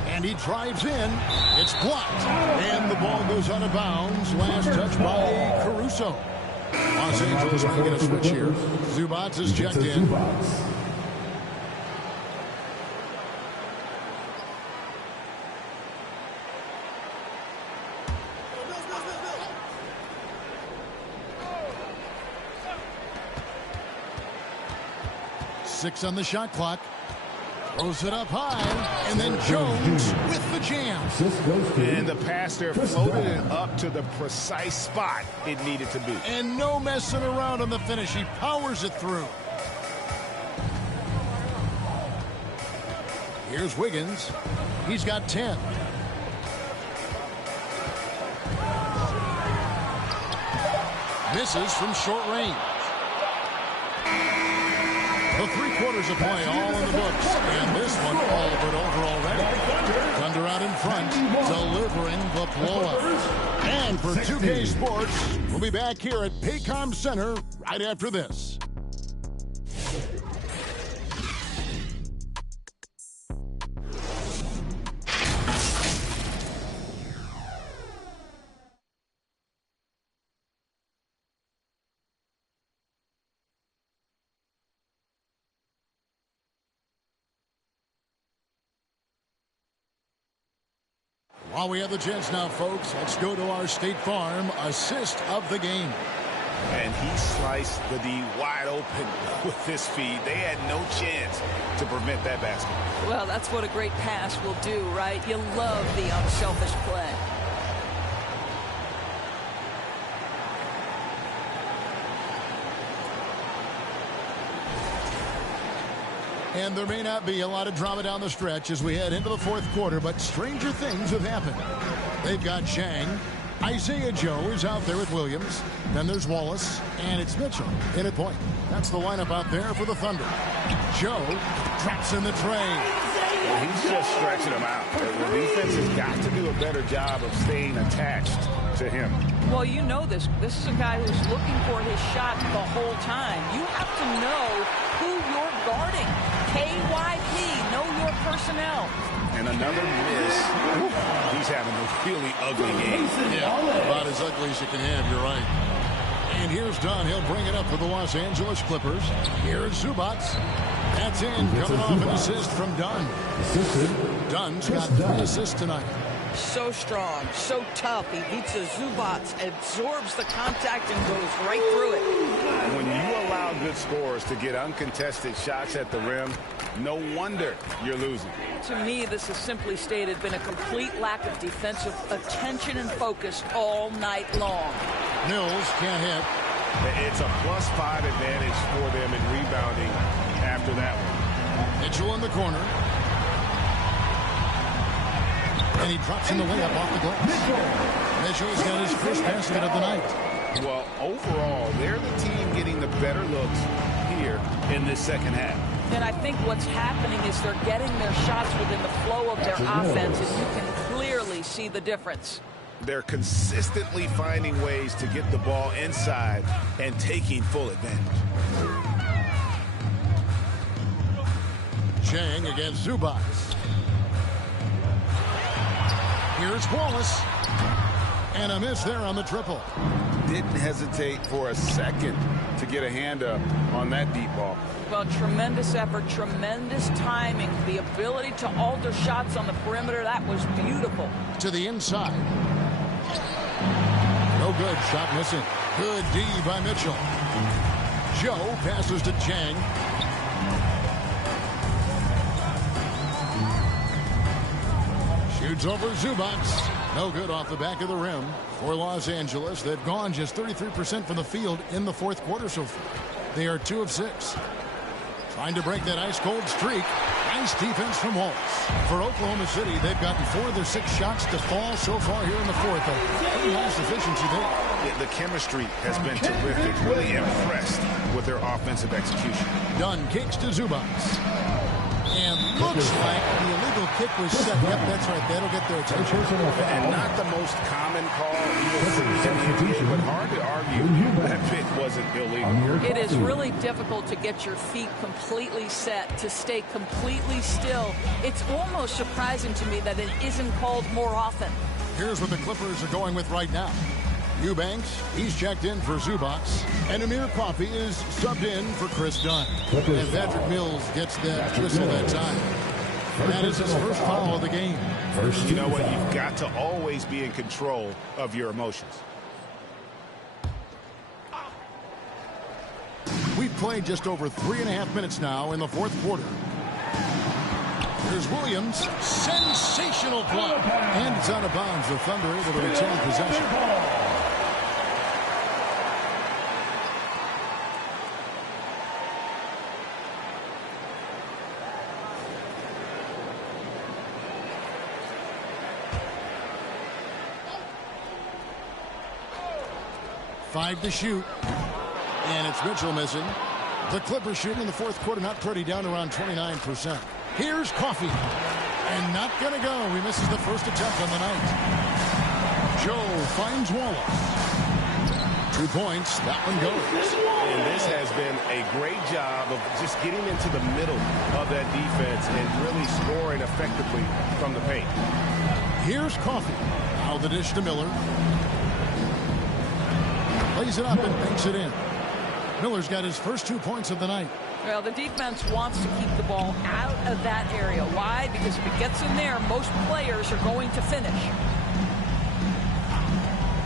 And he drives in. It's blocked. And the ball goes out of bounds. Last touch by Caruso. Los Angeles will get a switch here. Zubats is checked in. 6 on the shot clock. Throws it up high, and then Jones with the jam. And the pass there floated it up to the precise spot it needed to be. And no messing around on the finish. He powers it through. Here's Wiggins. He's got 10. Misses from short range. The 3 quarters of play all in the books. And this one all but over already. Thunder out in front, delivering the blowout. And for 2K Sports, we'll be back here at Paycom Center right after this. While we have the chance now, folks, let's go to our State Farm assist of the game. And he sliced the D wide open with this feed. They had no chance to prevent that basket. Well, that's what a great pass will do, right? You love the unselfish play. And there may not be a lot of drama down the stretch as we head into the 4th quarter, but stranger things have happened. They've got Chang. Isaiah Joe is out there with Williams. Then there's Wallace, and it's Mitchell in at point. That's the lineup out there for the Thunder. Joe drops in the tray. Well, he's just stretching him out. The defense has got to do a better job of staying attached to him. Well, you know this. This is a guy who's looking for his shot the whole time. You have to know who you're guarding. KYP, know your personnel. And another miss. He's having a really ugly game. Yeah, about as ugly as you can have, you're right. And here's Dunn. He'll bring it up for the Los Angeles Clippers. Here's Zubac. That's in. Coming off an assist from Dunn. Dunn's got 3 assists tonight. So strong, so tough. He beats the Zubac, absorbs the contact, and goes right through it. When you allow good scorers to get uncontested shots at the rim, no wonder you're losing. To me, this has simply stated been a complete lack of defensive attention and focus all night long. Mills can't hit. It's a +5 advantage for them in rebounding after that one. Mitchell in the corner. And he drops in the layup off the glass. Mitchell's got his first basket of the night. Well, overall, they're the team getting the better looks here in this second half. And I think what's happening is they're getting their shots within the flow of their offense, and you can clearly see the difference. They're consistently finding ways to get the ball inside and taking full advantage. Chang against Zubac. Here's Wallace. And a miss there on the triple. Didn't hesitate for a second to get a hand up on that deep ball. Well, tremendous effort, tremendous timing, the ability to alter shots on the perimeter. That was beautiful. To the inside. No good. Shot missing. Good D by Mitchell. Joe passes to Chang. Shoots over Zubac. No good off the back of the rim for Los Angeles. They've gone just 33% from the field in the 4th quarter so far. They are 2 of 6. Trying to break that ice-cold streak. Nice defense from Wallace. For Oklahoma City, they've gotten 4 of their 6 shots to fall so far here in the 4th. A pretty nice efficiency there. The chemistry has been terrific. Really impressed with their offensive execution. Dunn kicks to Zubac. And looks like the illegal kick was set. Yep, that's right. That'll get their attention. And not the most common call you'll see in the NBA, but hard to argue that pick wasn't illegal. It is really difficult to get your feet completely set, to stay completely still. It's almost surprising to me that it isn't called more often. Here's what the Clippers are going with right now. Eubanks, he's checked in for Zubac. And Amir Coffey is subbed in for Chris Dunn. And Patrick Mills gets that whistle that time. That is his first foul of the game. You know what? You've got to always be in control of your emotions. We've We've played just over 3.5 minutes now in the fourth quarter. Here's Williams. Sensational block. And it's out of bounds. The Thunder able to retain possession. Five to shoot. And it's Mitchell missing. The Clippers shooting in the fourth quarter, not pretty, down around 29%. Here's Coffey. And not going to go. He misses the first attempt on the night. Joe finds Wallace. 2 points. That one goes. And this has been a great job of just getting into the middle of that defense and really scoring effectively from the paint. Here's Coffey. Now the dish to Miller. Lays it up and banks it in. Miller's got his first 2 points of the night. Well, the defense wants to keep the ball out of that area. Why? Because if it gets in there, most players are going to finish.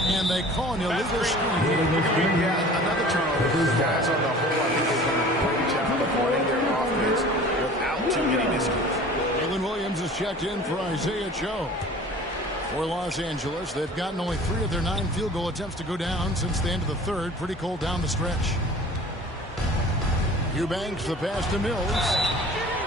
And they call an illegal screen. Yeah, another turnover. These guys on the whole, I think they've done a great job of running their offense without too many miscues. Jalen Williams is checked in for Isaiah Joe. For Los Angeles, they've gotten only 3 of their 9 field goal attempts to go down since the end of the third. Pretty cold down the stretch. Eubanks, the pass to Mills.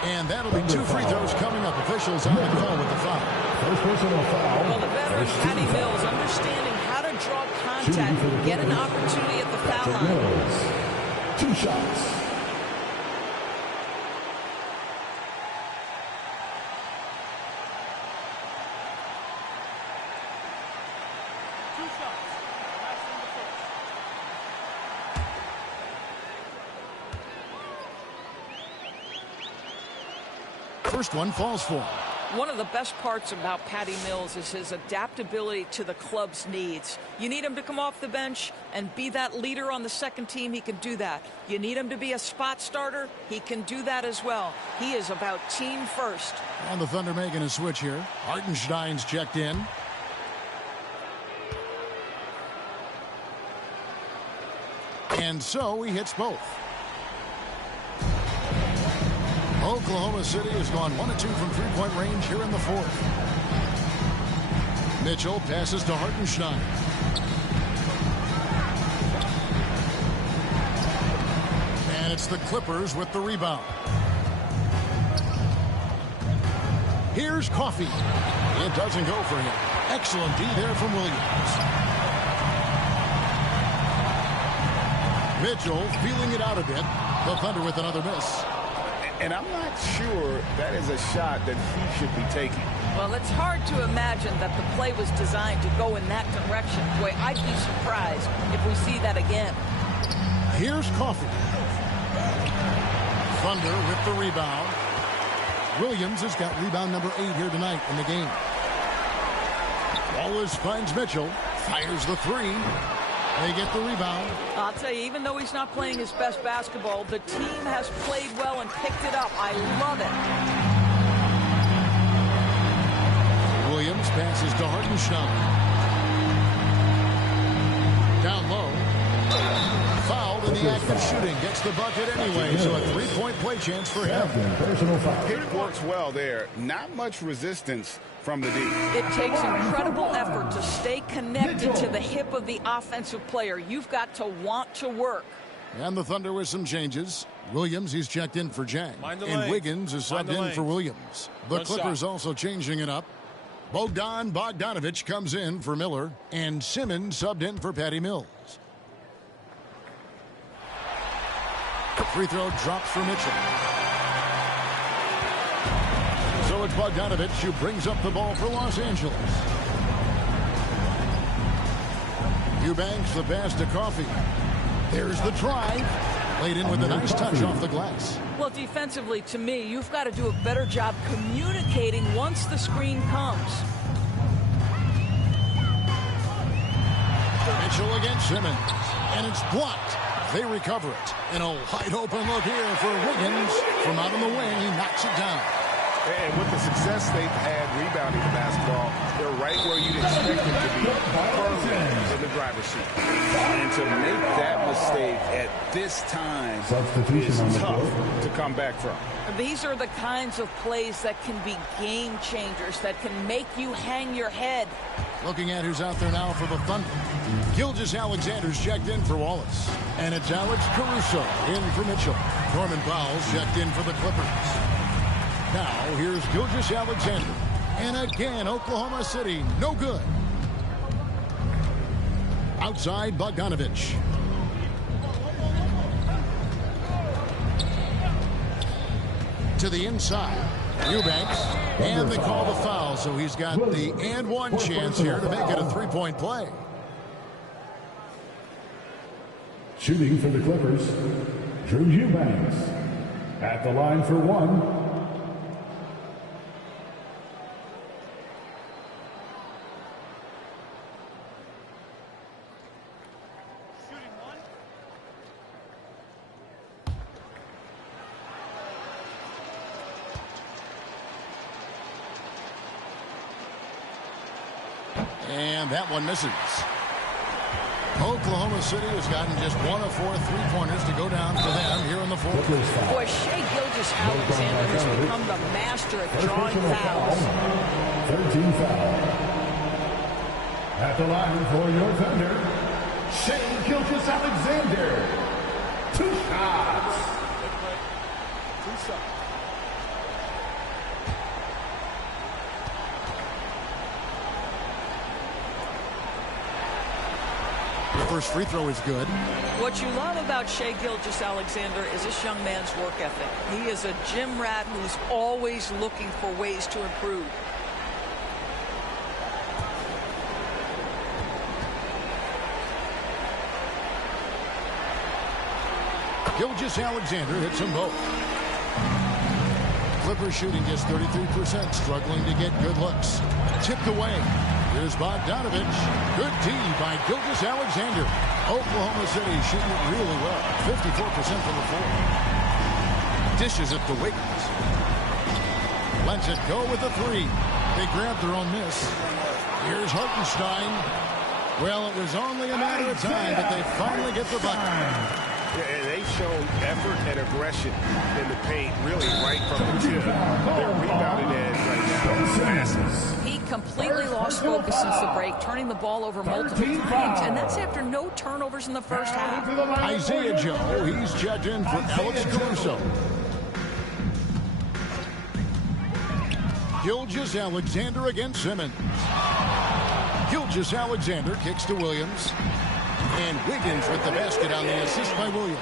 And that'll be 2 free throws coming up. Officials on the call with the foul. First personal foul. Well, the veteran Patty Mills understanding how to draw contact, get an opportunity at the foul line. 2 shots. First one falls for him. One of the best parts about Patty Mills is his adaptability to the club's needs. You need him to come off the bench and be that leader on the second team, he can do that. You need him to be a spot starter, he can do that as well. He is about team first. And the Thunder making a switch here. Hartenstein's checked in. And so he hits both. Oklahoma City has gone 1 of 2 from three-point range here in the fourth. Mitchell passes to Hartenstein. And it's the Clippers with the rebound. Here's Coffey. It doesn't go for him. Excellent D there from Williams. Mitchell feeling it out a bit. The Thunder with another miss. And I'm not sure that is a shot that he should be taking. Well, it's hard to imagine that the play was designed to go in that direction. Boy, I'd be surprised if we see that again. Here's Coffey. Thunder with the rebound. Williams has got rebound number 8 here tonight in the game. Wallace finds Mitchell. Fires the 3. They get the rebound. I'll tell you, even though he's not playing his best basketball, the team has played well and picked it up. I love it. Williams passes to Hartenstein. Down low. Fouled in the act of shooting. Gets the bucket anyway, so a 3-point play chance for him. It works well there. Not much resistance from the D. It takes incredible effort to stay connected to the hip of the offensive player. You've got to want to work. And the Thunder with some changes. Williams, he's checked in for Jang. And Wiggins is subbed in for Williams. The Clippers also changing it up. Bogdanovich comes in for Miller. And Simmons subbed in for Patty Mills. Free throw drops for Mitchell. So it's Bogdanovich who brings up the ball for Los Angeles. Eubanks, the pass to Coffey. There's the drive. Laid in with a nice touch off the glass. Well, defensively, to me, you've got to do a better job communicating once the screen comes. Mitchell against Simmons. And it's blocked. They recover it. And a wide open look here for Wiggins. From out in the wing, he knocks it down. And with the success they've had rebounding the basketball, they're right where you'd expect them to be, firmly in the driver's seat. And And to make that mistake at this time Substitution is tough to come back from. These are the kinds of plays that can be game changers, that can make you hang your head. Looking at who's out there now for the Thunder. Gilgeous-Alexander's checked in for Wallace. And it's Alex Caruso in for Mitchell. Norman Powell's checked in for the Clippers. Now, here's Gilgeous-Alexander. And again, Oklahoma City, no good. Outside, Bogdanovich. To the inside, Eubanks, and they call the foul, so he's got the and one chance here to make it a three-point play. Shooting for the Clippers, Drew Eubanks. At the line for one. And that one misses. Oklahoma City has gotten just 1 of 4 three-pointers to go down for them here in the fourth. Boy, Shai Gilgeous-Alexander has become the master at drawing fouls. 13 foul. At the line for your Thunder, Shai Gilgeous-Alexander. 2 shots. First free throw is good. What you love about Shai Gilgeous-Alexander is this young man's work ethic. He is a gym rat who's always looking for ways to improve. Gilgeous-Alexander hits them both. Clippers shooting just 33%, struggling to get good looks. Tipped away. Here's Bogdanovich. Good D by Gilgeous-Alexander. Oklahoma City shooting it really well. 54% from the floor. Dishes it to Wiggins. Lets it go with a three. They grabbed their own miss. Here's Hartenstein. Well, it was only a matter of time, but they finally get the bucket. Yeah, they've shown effort and aggression in the paint, really right from the tip. Their rebounding edge right now is massive. He completely lost focus since the break, turning the ball over multiple times, and that's after no turnovers in the first half. Isaiah Joe, he's checked in for Alex Caruso. Gilgeous-Alexander against Simmons. Gilgeous-Alexander kicks to Williams. And Wiggins with the basket on the assist by Williams.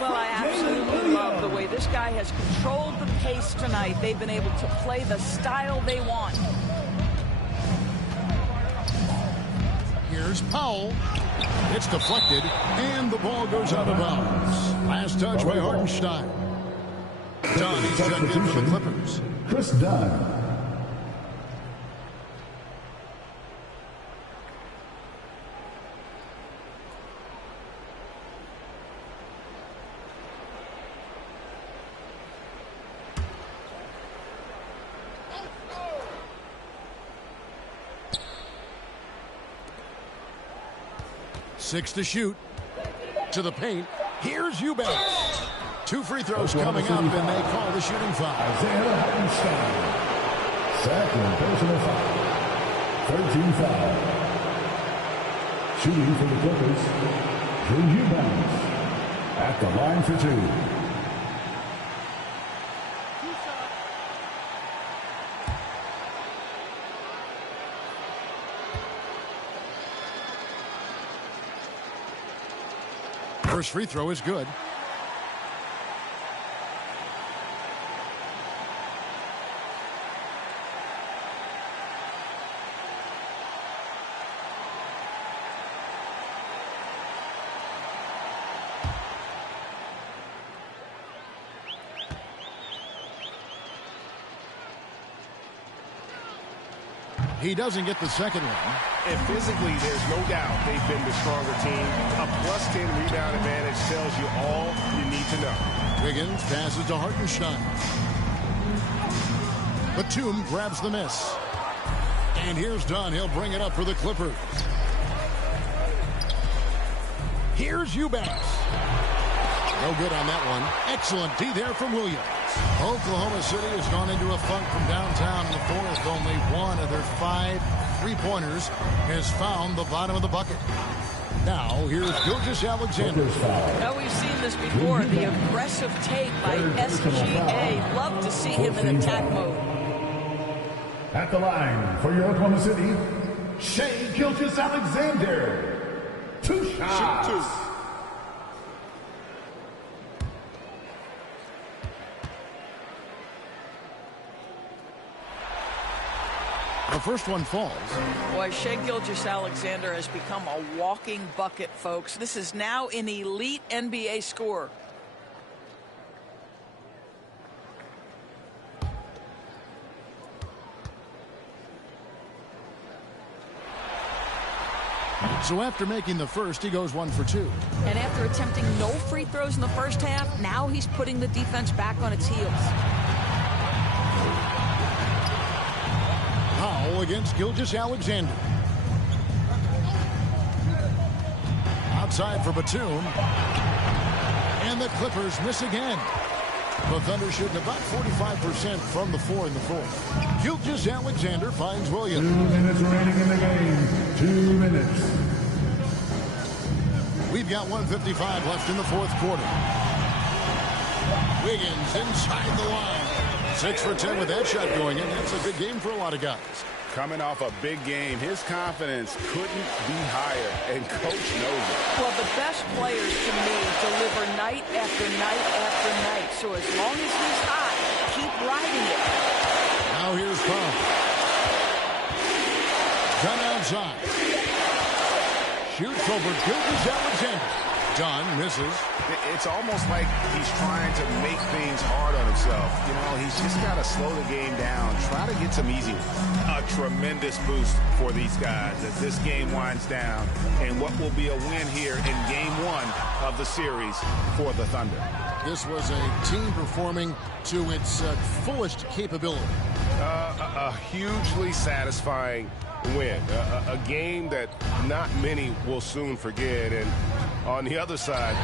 Well, I absolutely love the way this guy has controlled the pace tonight. They've been able to play the style they want. Here's Powell. It's deflected, and the ball goes out of bounds. Last touch by Hartenstein. Dunn, he's checked in for the Clippers. Chris Dunn. Six to shoot. To the paint. Here's Eubanks. 2 free throws coming up, and they call the shooting foul. Isaiah Hartenstein. Second personal foul. 13 foul. Shooting for the Clippers, Drew Eubanks. At the line for 2. First free throw is good. He doesn't get the second one. And physically, there's no doubt they've been the stronger team. A +10 rebound advantage tells you all you need to know. Wiggins passes to Hartenstein. Batum grabs the miss. And here's Dunn. He'll bring it up for the Clippers. Here's Eubanks. No good on that one. Excellent D there from Williams. Oklahoma City has gone into a funk from downtown in the fourth. Only one of their 5 3-pointers has found the bottom of the bucket. Now, here's Gilgeous-Alexander. Now, we've seen this before. The aggressive take by SGA. Love to see him in attack mode. At the line for your Oklahoma City, Shai Gilgeous-Alexander. 2 shots. The first one falls. Boy, Shai Gilgeous-Alexander has become a walking bucket, folks. This is now an elite NBA scorer. So after making the first, he goes 1 for 2. And after attempting no free throws in the first half, now he's putting the defense back on its heels. Powell against Gilgeous-Alexander. Outside for Batum. And the Clippers miss again. The Thunder shooting about 45% from the floor in the fourth. Gilgeous-Alexander finds Williams. 2 minutes remaining in the game. 2 minutes. We've got 1:55 left in the fourth quarter. Wiggins inside the line. 6 for 10 with that shot going in. That's a good game for a lot of guys. Coming off a big game, his confidence couldn't be higher, and Coach knows it. Well, the best players to me deliver night after night after night. So as long as he's hot, keep riding it. Now here's Powell. Gun outside. Shoots over Gilgeous-Alexander. Dunn misses. It's almost like he's trying to make things hard on himself. You know, he's just got to slow the game down, try to get some easy ones. A tremendous boost for these guys as this game winds down, and what will be a win here in game 1 of the series for the Thunder. This was a team performing to its fullest capability. A hugely satisfying win. A game that not many will soon forget, and on the other side,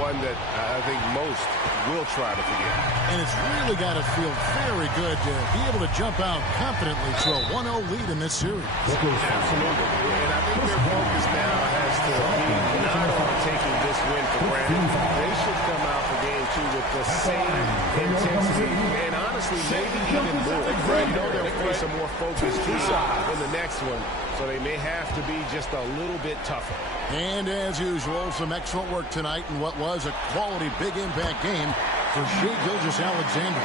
one that I think most will try to forget. And it's really got to feel very good to be able to jump out confidently to a 1-0 lead in this series. Absolutely. And I think their focus now has to be not on taking this win for granted. They should come out for game 2 with the same intensity and honestly maybe even more. You know they'll face a more focused team in the next one, so they may have to be just a little bit tougher. And as usual, some excellent work tonight in what was a quality big impact game for Shai Gilgeous-Alexander.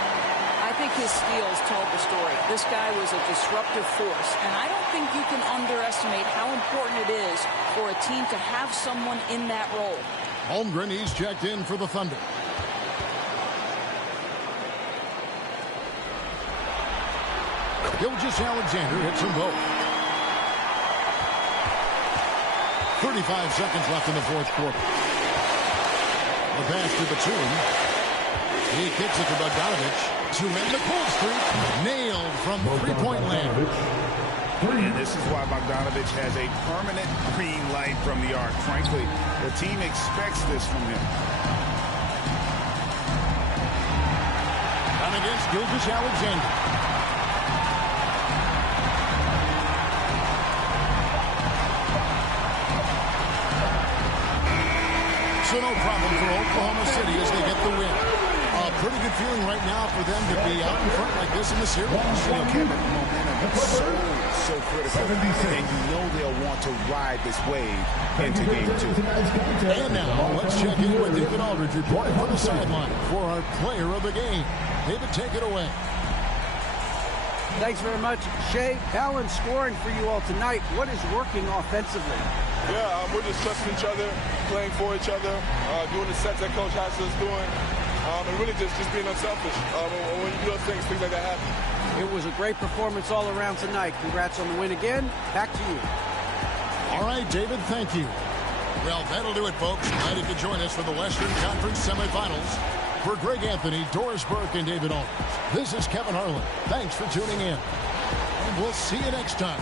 I think his steals told the story. This guy was a disruptive force, and I don't think you can underestimate how important it is for a team to have someone in that role. Holmgren, he's checked in for the Thunder. Gilgeous-Alexander hits them both. 35 seconds left in the fourth quarter. The pass to Batum. He kicks it to Bogdanovich to end the cold streak. Nailed from three-point land. And this is why Bogdanovich has a permanent green light from the arc. Frankly, the team expects this from him. And against Gilgeous-Alexander. So no problem for Oklahoma City as they get the win. A pretty good feeling right now for them to be out in front like this in the series. You know, Kevin, momentum is so critical. And you know they'll want to ride this wave into game 2. And now let's check in with David Aldridge reporting from the sideline for our player of the game. David, take it away. Thanks very much, Shai. Balanced scoring for you all tonight. What is working offensively? Yeah, we're just trusting each other, playing for each other, doing the sets that Coach has us doing, and really just being unselfish. When you do those things like that happen. It was a great performance all around tonight. Congrats on the win again. Back to you. All right, David, thank you. Well, that'll do it, folks. Glad you could join us for the Western Conference Semifinals. For Greg Anthony, Doris Burke, and David Aldridge, this is Kevin Harlan. Thanks for tuning in. And we'll see you next time.